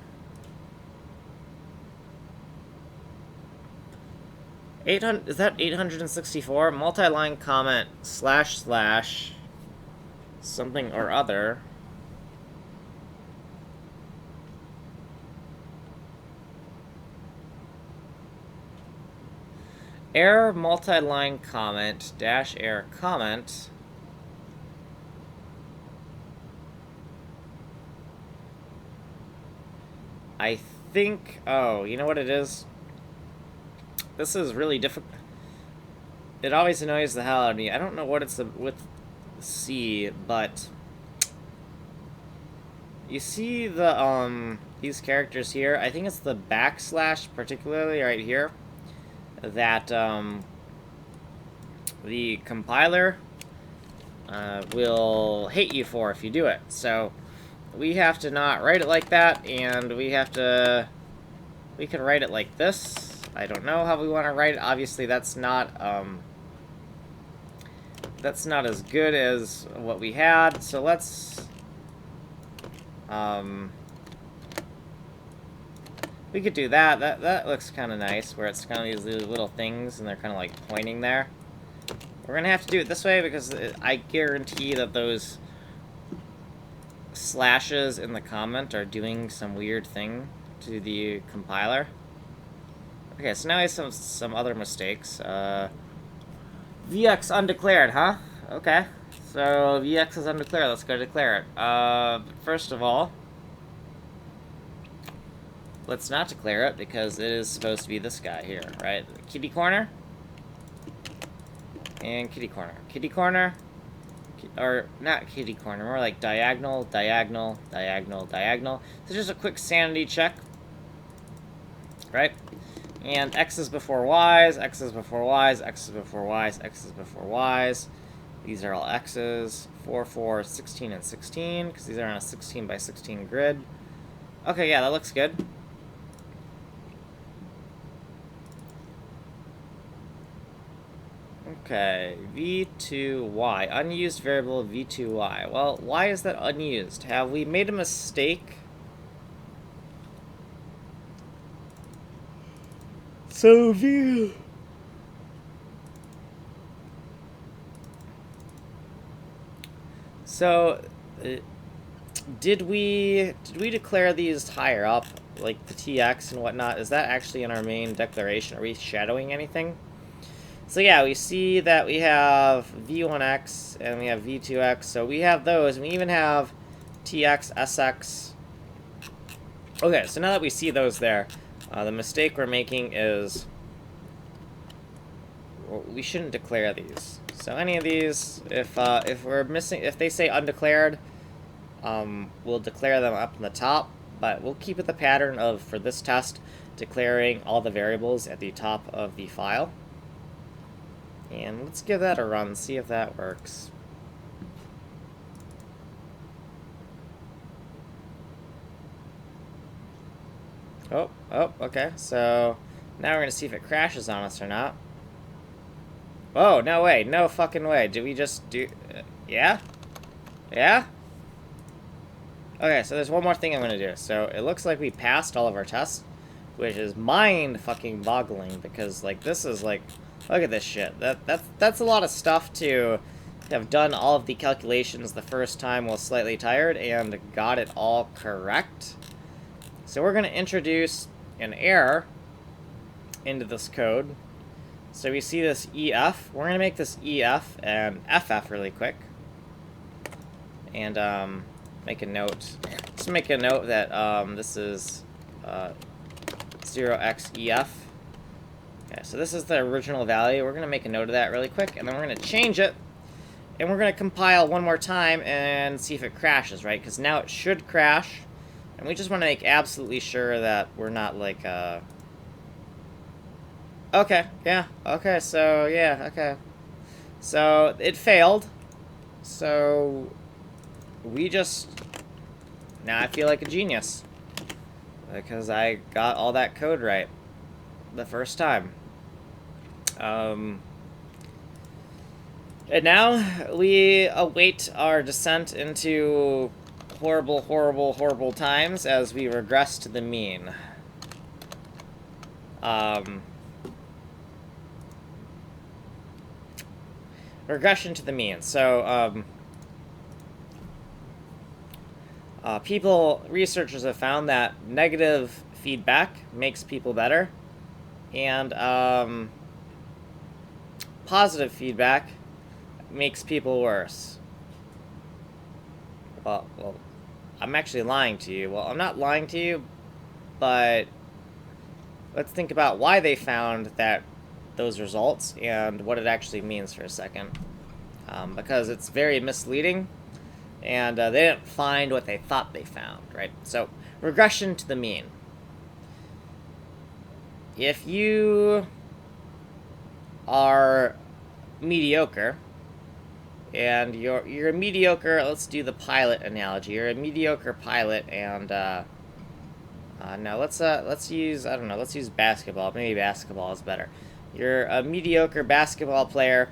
800? Is that 864 multi-line comment / something or other? Error multi-line comment -- error comment. I think, oh, you know what it is? This is really difficult. It always annoys the hell out of me. I don't know what it's with C, but you see the these characters here. I think it's the backslash, particularly right here, that the compiler will hate you for if you do it. So we have to not write it like that, and we can write it like this. I don't know how we want to write it. Obviously, that's not as good as what we had. So let's we could do that. That looks kind of nice, where it's kind of these little things, and they're kind of like pointing there. We're gonna have to do it this way because I guarantee that those slashes in the comment are doing some weird thing to the compiler. Okay, so now I have some other mistakes. VX undeclared, huh? Okay, so VX is undeclared. Let's go declare it. First of all, let's not declare it because it is supposed to be this guy here, right? Kitty corner and kitty corner. Kitty corner, or not kitty corner, more like diagonal, diagonal, diagonal, diagonal. So just a quick sanity check, right? And X is before Y's, X is before Y's, X is before Y's, X is before Y's. These are all X's. 4, 4, 16, and 16, because these are on a 16 by 16 grid. Okay, yeah, that looks good. Okay, v2y, unused variable v2y. Well, why is that unused? Have we made a mistake? So did we declare these higher up, like the TX and whatnot? Is that actually in our main declaration? Are we shadowing anything? So yeah, we see that we have v1x and we have v2x, so we have those, and we even have tx, sx. Okay, so now that we see those there, the mistake we're making is we shouldn't declare these. So any of these, if we're missing, if they say undeclared, we'll declare them up in the top, but we'll keep it the pattern of, for this test, declaring all the variables at the top of the file. And let's give that a run, see if that works. Oh, okay. So now we're gonna see if it crashes on us or not. Oh, no way. No fucking way. Did we just do... yeah? Yeah? Okay, so there's one more thing I'm gonna do. So it looks like we passed all of our tests, which is mind-fucking-boggling, because, like, this is, like... look at this shit. That's a lot of stuff to have done all of the calculations the first time while slightly tired and got it all correct. So we're going to introduce an error into this code. So we see this EF. We're going to make this EF and FF really quick. And make a note. Just make a note that this is 0xEF. Okay, so this is the original value. We're going to make a note of that really quick, and then we're going to change it. And we're going to compile one more time and see if it crashes, right? Because now it should crash. And we just want to make absolutely sure that we're not like... Okay, yeah, okay, so, yeah, okay. So, it failed. So, we just... Now I feel like a genius. Because I got all that code right the first time. And now we await our descent into horrible, horrible, horrible times as we regress to the mean. Regression to the mean. So, researchers have found that negative feedback makes people better, and positive feedback makes people worse. Well, I'm actually lying to you. Well, I'm not lying to you, but let's think about why they found those results and what it actually means for a second. Because it's very misleading, and they didn't find what they thought they found, right? So, regression to the mean. If you are mediocre, and you're a mediocre, let's do the pilot analogy. You're a mediocre pilot, and no, let's use, I don't know, let's use basketball. Maybe basketball is better. You're a mediocre basketball player,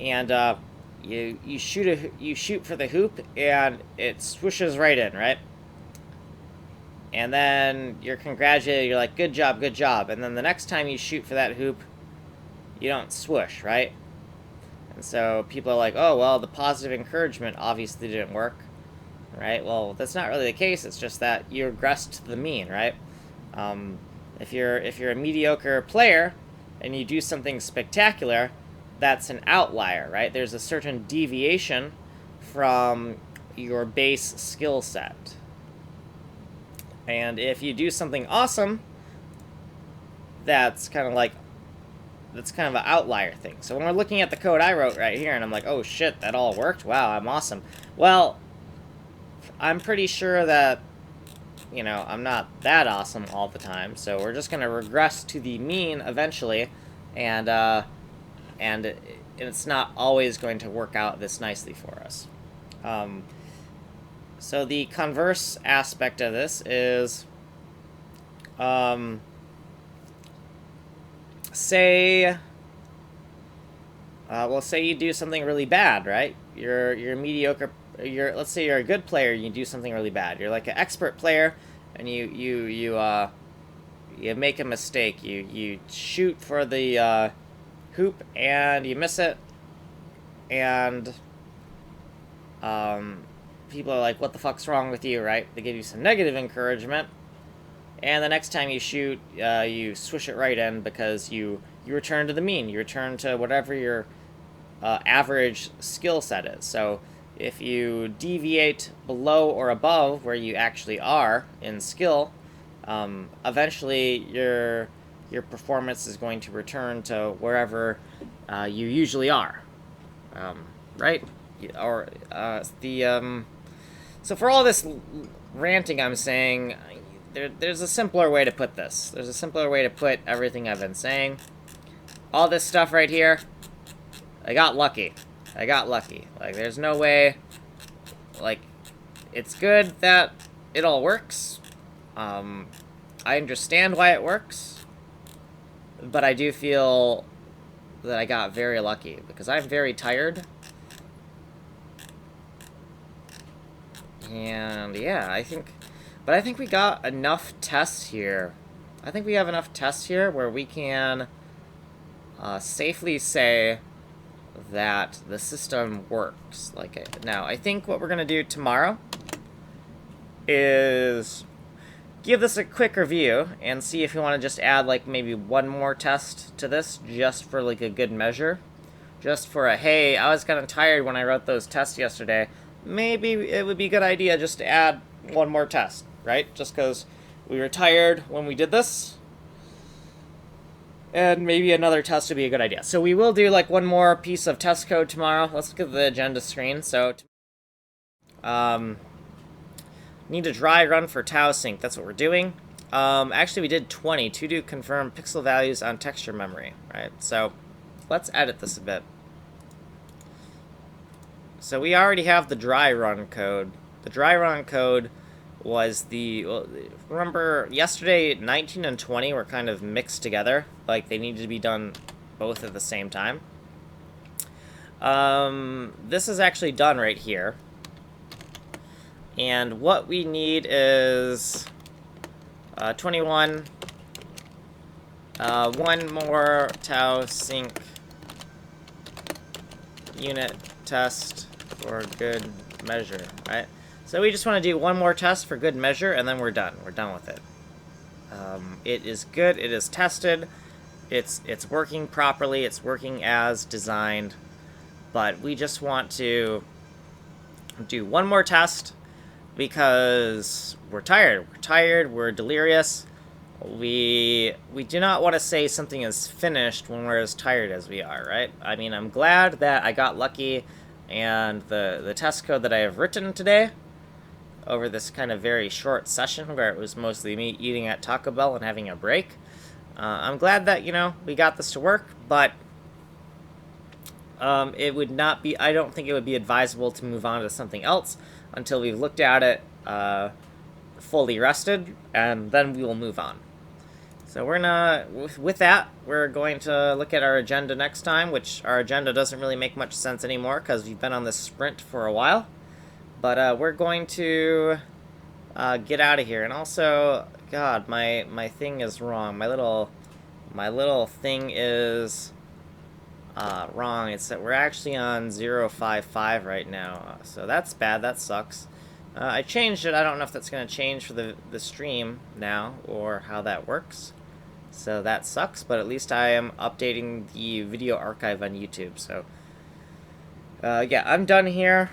and you shoot for the hoop, and it swooshes right in, right? And then you're congratulated. You're like, good job, good job. And then the next time you shoot for that hoop, you don't swoosh, right? And so people are like, oh, well, the positive encouragement obviously didn't work, right? Well, that's not really the case. It's just that you regressed to the mean, right? If you're a mediocre player and you do something spectacular, that's an outlier, right? There's a certain deviation from your base skill set. And if you do something awesome, that's kind of an outlier thing. So when we're looking at the code I wrote right here, and I'm like, oh shit, that all worked? Wow, I'm awesome. Well, I'm pretty sure that, I'm not that awesome all the time, so we're just going to regress to the mean eventually, and it's not always going to work out this nicely for us. So the converse aspect of this is, say you do something really bad, right? You're mediocre. Let's say you're a good player. You do something really bad. You're like an expert player, and you make a mistake. You shoot for the hoop and you miss it, and people are like, what the fuck's wrong with you, right? They give you some negative encouragement, and the next time you shoot, you swish it right in because you return to the mean. You return to whatever your average skill set is. So if you deviate below or above where you actually are in skill, eventually your performance is going to return to wherever you usually are, right? Or so for all this ranting I'm saying, there's a simpler way to put this. There's a simpler way to put everything I've been saying. All this stuff right here, I got lucky. Like, there's no way, like, it's good that it all works. I understand why it works, but I do feel that I got very lucky because I'm very tired. And yeah, I think we got enough tests here. I think we have enough tests here where we can safely say that the system works. Now, I think what we're gonna do tomorrow is give this a quick review and see if you want to just add like maybe one more test to this just for like a good measure. Just for a, hey, I was kind of tired when I wrote those tests yesterday. Maybe it would be a good idea just to add one more test, right? Just because we were tired when we did this. And maybe another test would be a good idea. So we will do like one more piece of test code tomorrow. Let's look at the agenda screen. So, need a dry run for TAUSYNC. That's what we're doing. Actually, we did 20 to do confirm pixel values on texture memory, right? So let's edit this a bit. So we already have the dry run code. The dry run code was the, well, remember yesterday 19 and 20 were kind of mixed together, like they needed to be done both at the same time. This is actually done right here, and what we need is 21, one more TAUSYNC unit test for good measure, right? So we just want to do one more test for good measure, and then we're done. We're done with it. It is good. It is tested. It's working properly. It's working as designed. But we just want to do one more test because we're tired. We're tired. We're delirious. We do not want to say something is finished when we're as tired as we are, right? I mean, I'm glad that I got lucky and the test code that I have written today over this kind of very short session where it was mostly me eating at Taco Bell and having a break. I'm glad that, you know, we got this to work, but it would not be, I don't think it would be advisable to move on to something else until we've looked at it fully rested, and then we will move on. So we're gonna, with that, we're going to look at our agenda next time, which our agenda doesn't really make much sense anymore because we've been on this sprint for a while. But we're going to get out of here. And also, God, my thing is wrong. My little thing is wrong. It's that we're actually on 055 right now. So that's bad. That sucks. I changed it. I don't know if that's going to change for the stream now or how that works. So that sucks, but at least I am updating the video archive on YouTube. So yeah, I'm done here.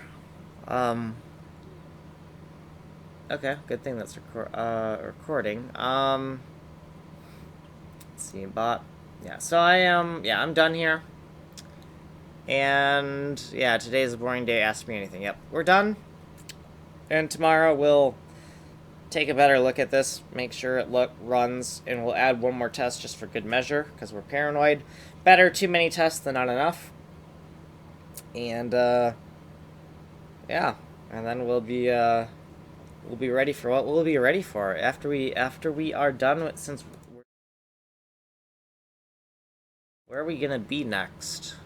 Okay, good thing that's recording. Let's see, bot. Yeah, so I'm done here. And yeah, today's a boring day. Ask me anything. Yep, we're done. And tomorrow we'll take a better look at this, make sure it runs, and we'll add one more test just for good measure, because we're paranoid. Better too many tests than not enough. And yeah, and then we'll be ready for what we'll be ready for after we are done with, since where are we gonna be next?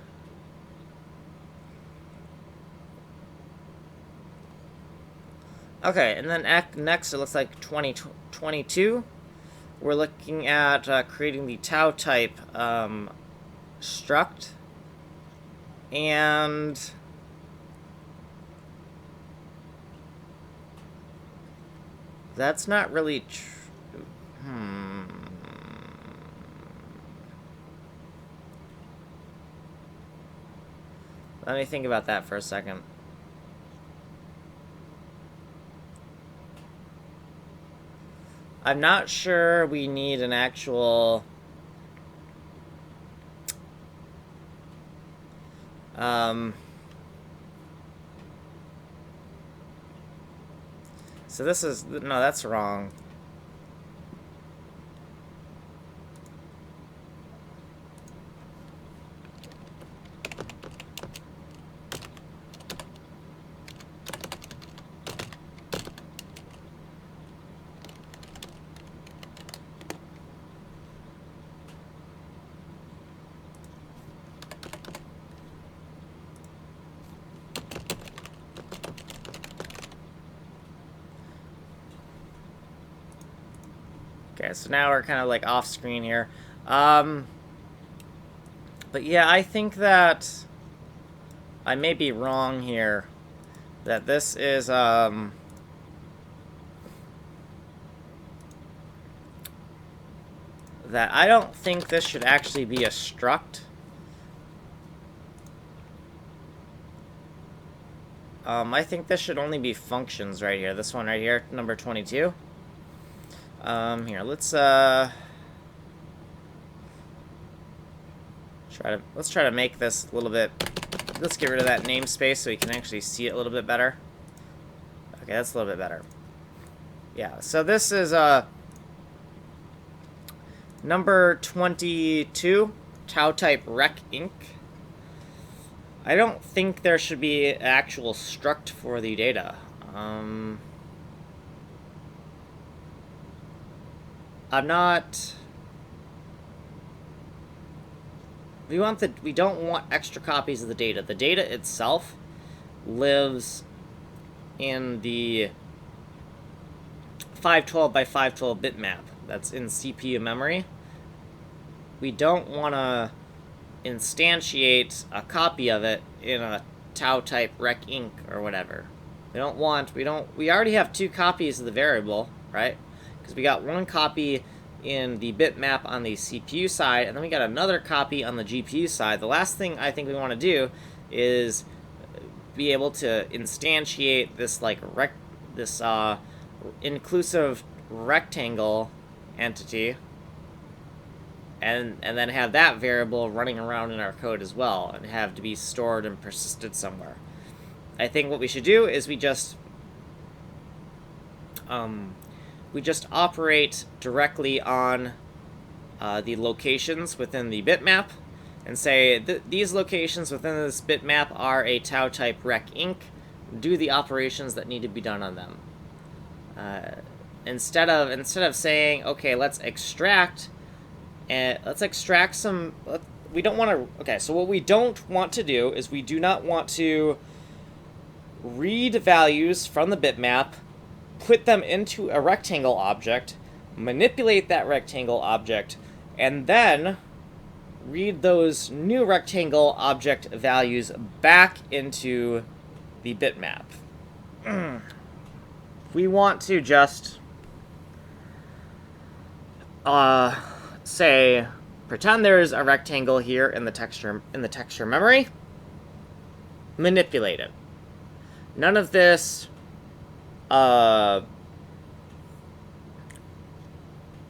Okay, and then next it looks like 2022. We're looking at creating the tau type struct, and that's not really true. Let me think about that for a second. I'm not sure we need an actual so this is, no, that's wrong. Okay, so now we're kind of like off screen here. But yeah, I think that I may be wrong here. That this is, that I don't think this should actually be a struct. I think this should only be functions right here. This one right here, number 22. Here, let's try to make this a little bit. Let's get rid of that namespace so we can actually see it a little bit better. Okay, that's a little bit better. Yeah, so this is number 22, tau type rec inc. I don't think there should be an actual struct for the data. I'm not. We don't want extra copies of the data. The data itself lives in the 512 by 512 bitmap that's in CPU memory. We don't want to instantiate a copy of it in a tau type rec inc or whatever. We already have 2 copies of the variable, right? Because we got 1 copy in the bitmap on the CPU side, and then we got another copy on the GPU side. The last thing I think we want to do is be able to instantiate this inclusive rectangle entity and then have that variable running around in our code as well and have to be stored and persisted somewhere. I think what we should do is we just operate directly on the locations within the bitmap and say these locations within this bitmap are a tau type rec inc. Do the operations that need to be done on them. Instead of saying, okay, let's extract some. We don't want to. Okay, so what we don't want to do is we do not want to read values from the bitmap, put them into a rectangle object, manipulate that rectangle object, and then read those new rectangle object values back into the bitmap. We want to just say, pretend there's a rectangle here in the texture memory, manipulate it. None of this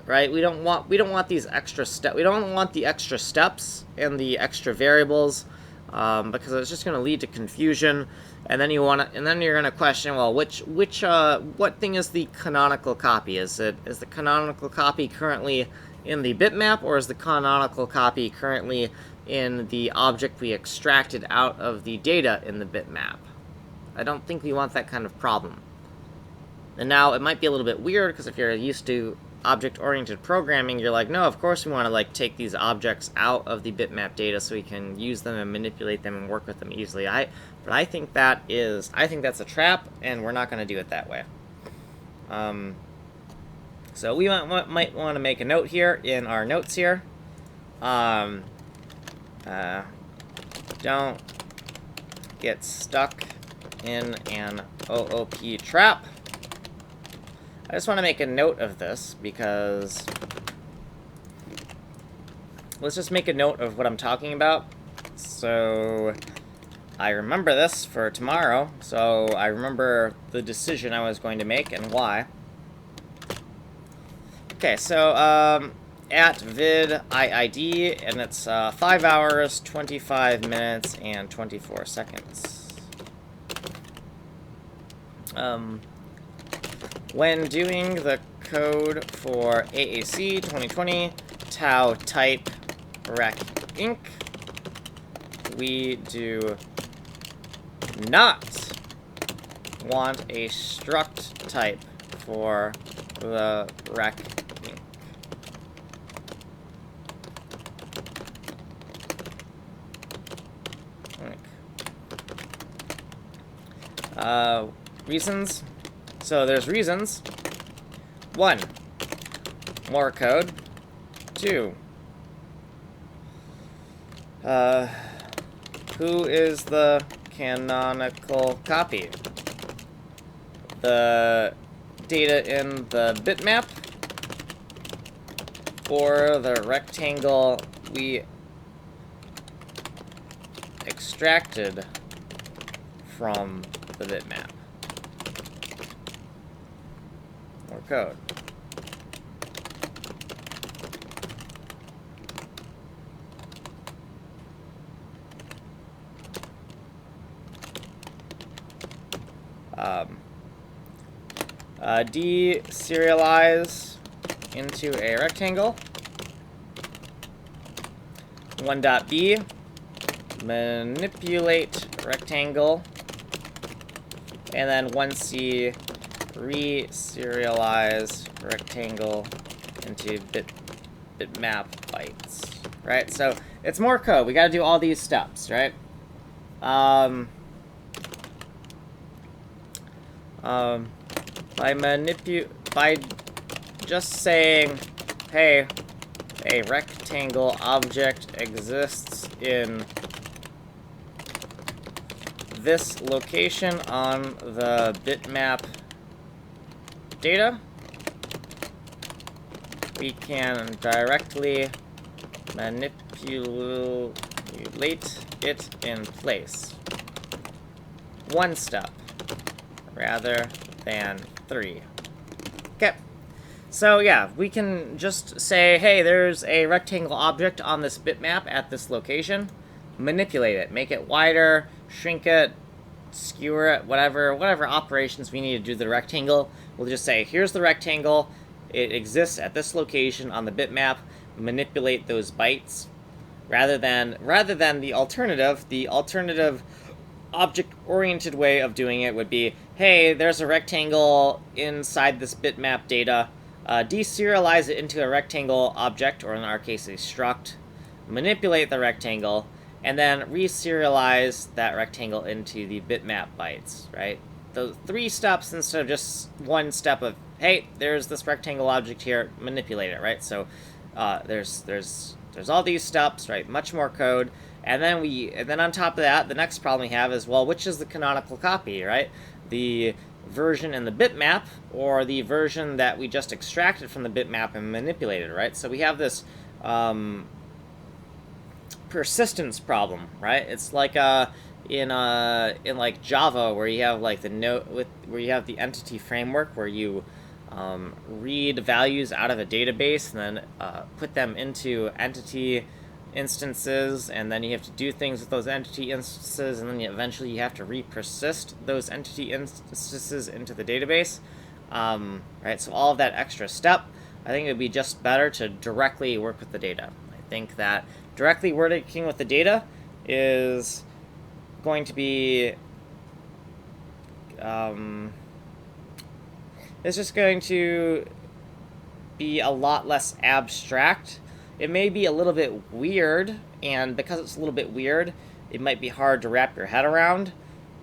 right? We don't want these extra steps. We don't want the extra steps and the extra variables, because it's just going to lead to confusion. And then you're going to question, well, what thing is the canonical copy? Is the canonical copy currently in the bitmap, or is the canonical copy currently in the object we extracted out of the data in the bitmap? I don't think we want that kind of problem. And now it might be a little bit weird, because if you're used to object-oriented programming, you're like, no, of course we want to take these objects out of the bitmap data so we can use them and manipulate them and work with them easily. But I think that's a trap, and we're not going to do it that way. So we might want to make a note here in our notes here. Don't get stuck in an OOP trap. I just want to make a note of this because let's just make a note of what I'm talking about so I remember this for tomorrow, so I remember the decision I was going to make and why. Okay, so at vid IID, and it's 5 hours, 25 minutes, and 24 seconds. When doing the code for AAC 2020 tau type rec inc, we do not want a struct type for the rec inc. Reasons. So there's reasons. 1, more code. 2, who is the canonical copy? The data in the bitmap or the rectangle we extracted from the bitmap. More code. Deserialize into a rectangle. 1.b, manipulate rectangle, and then 1c, reserialize rectangle into bitmap bytes. Right? So it's more code. We got to do all these steps, right? By just saying, hey, a rectangle object exists in this location on the bitmap data, we can directly manipulate it in place. One step rather than 3. Okay. So yeah, we can just say, hey, there's a rectangle object on this bitmap at this location. Manipulate it. Make it wider, shrink it, skewer it, whatever operations we need to do to the rectangle. We'll just say, here's the rectangle. It exists at this location on the bitmap. Manipulate those bytes. Rather than the alternative object-oriented way of doing it would be, hey, there's a rectangle inside this bitmap data. Deserialize it into a rectangle object, or in our case, a struct. Manipulate the rectangle, and then reserialize that rectangle into the bitmap bytes, right? Those 3 steps instead of just one step of, hey, there's this rectangle object here, manipulate it, right? So there's all these steps, right? Much more code. And then on top of that, the next problem we have is, well, which is the canonical copy, right? The version in the bitmap or the version that we just extracted from the bitmap and manipulated, right? So we have this persistence problem, right? It's like in like Java, where you have like where you have the entity framework, where you read values out of a database and then put them into entity instances, and then you have to do things with those entity instances, and then eventually you have to repersist those entity instances into the database. Right, so all of that extra step, I think it would be just better to directly work with the data. I think that directly working with the data is going to be it's just going to be a lot less abstract. It may be a little bit weird, and because it's a little bit weird, it might be hard to wrap your head around,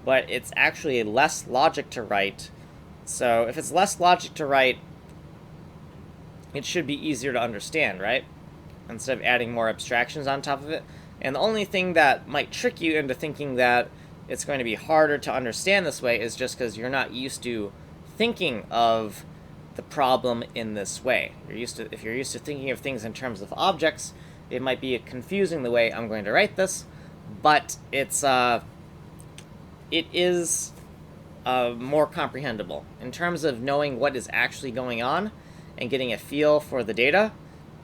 but it's actually less logic to write. So if it's less logic to write, it should be easier to understand, right? Instead of adding more abstractions on top of it. And the only thing that might trick you into thinking that it's going to be harder to understand this way is just because you're not used to thinking of the problem in this way. If you're used to thinking of things in terms of objects, it might be confusing the way I'm going to write this, but it is more comprehensible in terms of knowing what is actually going on and getting a feel for the data.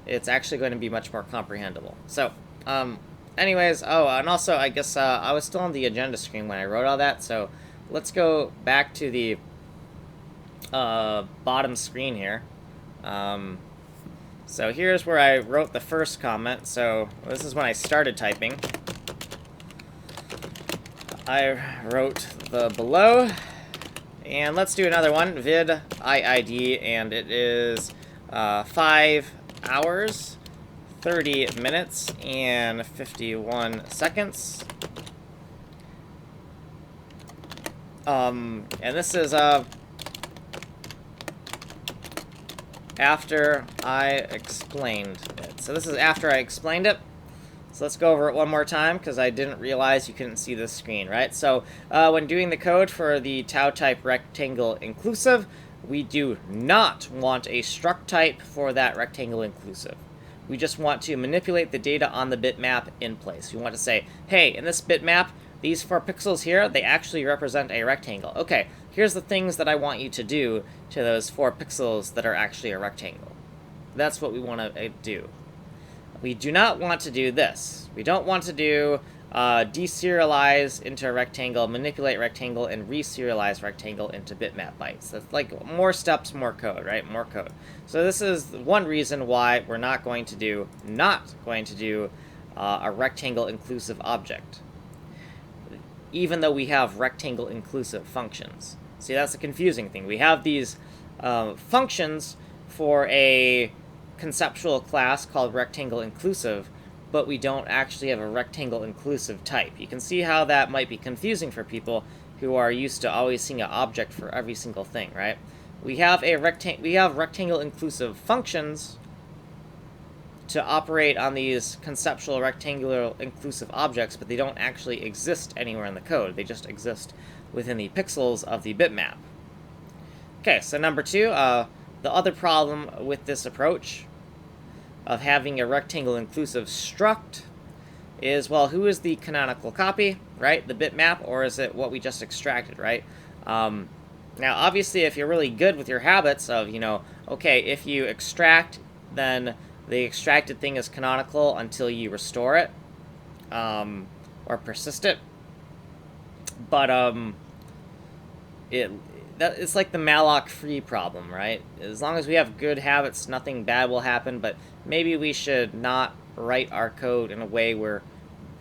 It's actually going to be much more comprehensible. So, anyways, and also I guess I was still on the agenda screen when I wrote all that, so let's go back to the bottom screen here. So here's where I wrote the first comment. So this is when I started typing. I wrote the below, and let's do another one, vid IID, and it is 5 hours, 30 minutes, and 51 seconds. And this is after I explained it. So this is after I explained it. So let's go over it one more time, because I didn't realize you couldn't see this screen, right? So when doing the code for the tau type rectangle inclusive, we do not want a struct type for that rectangle inclusive. We just want to manipulate the data on the bitmap in place. We want to say, hey, in this bitmap, these 4 pixels here, they actually represent a rectangle. Okay, here's the things that I want you to do to those 4 pixels that are actually a rectangle. That's what we want to do. We do not want to do this. We don't want to do deserialize into a rectangle, manipulate rectangle, and reserialize rectangle into bitmap bytes. That's like more steps, more code, right? More code. So this is one reason why we're not going to do a rectangle inclusive object, even though we have rectangle inclusive functions. See, that's a confusing thing. We have these functions for a conceptual class called rectangle inclusive, but we don't actually have a rectangle inclusive type. You can see how that might be confusing for people who are used to always seeing an object for every single thing, right? We have rectangle inclusive functions to operate on these conceptual rectangular inclusive objects, but they don't actually exist anywhere in the code. They just exist within the pixels of the bitmap. Okay, so number 2, the other problem with this approach of having a rectangle inclusive struct is, well, who is the canonical copy, right? The bitmap, or is it what we just extracted, right? Now, obviously, if you're really good with your habits of, okay, if you extract, then the extracted thing is canonical until you restore it, or persist it. But it's like the malloc-free problem, right? As long as we have good habits, nothing bad will happen, but maybe we should not write our code in a way where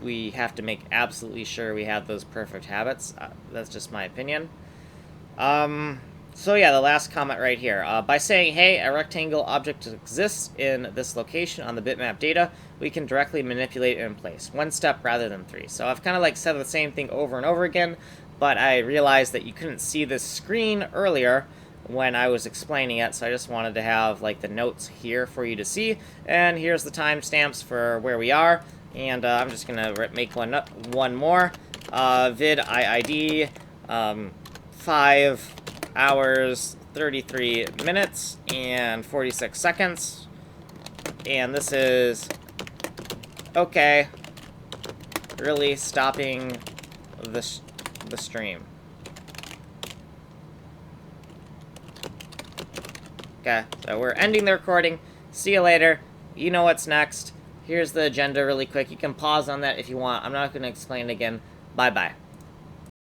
we have to make absolutely sure we have those perfect habits. That's just my opinion. So yeah, the last comment right here. By saying, hey, a rectangle object exists in this location on the bitmap data, we can directly manipulate it in place. 1 step rather than 3. So I've kind of like said the same thing over and over again, but I realized that you couldn't see this screen earlier when I was explaining it, so I just wanted to have like the notes here for you to see. And here's the timestamps for where we are. And I'm just gonna make one more. Vid IID 5 hours 33 minutes and 46 seconds. And this is okay. Really stopping the stream. Okay, so we're ending the recording. See you later. You know what's next. Here's the agenda really quick. You can pause on that if you want. I'm not going to explain it again. Bye-bye.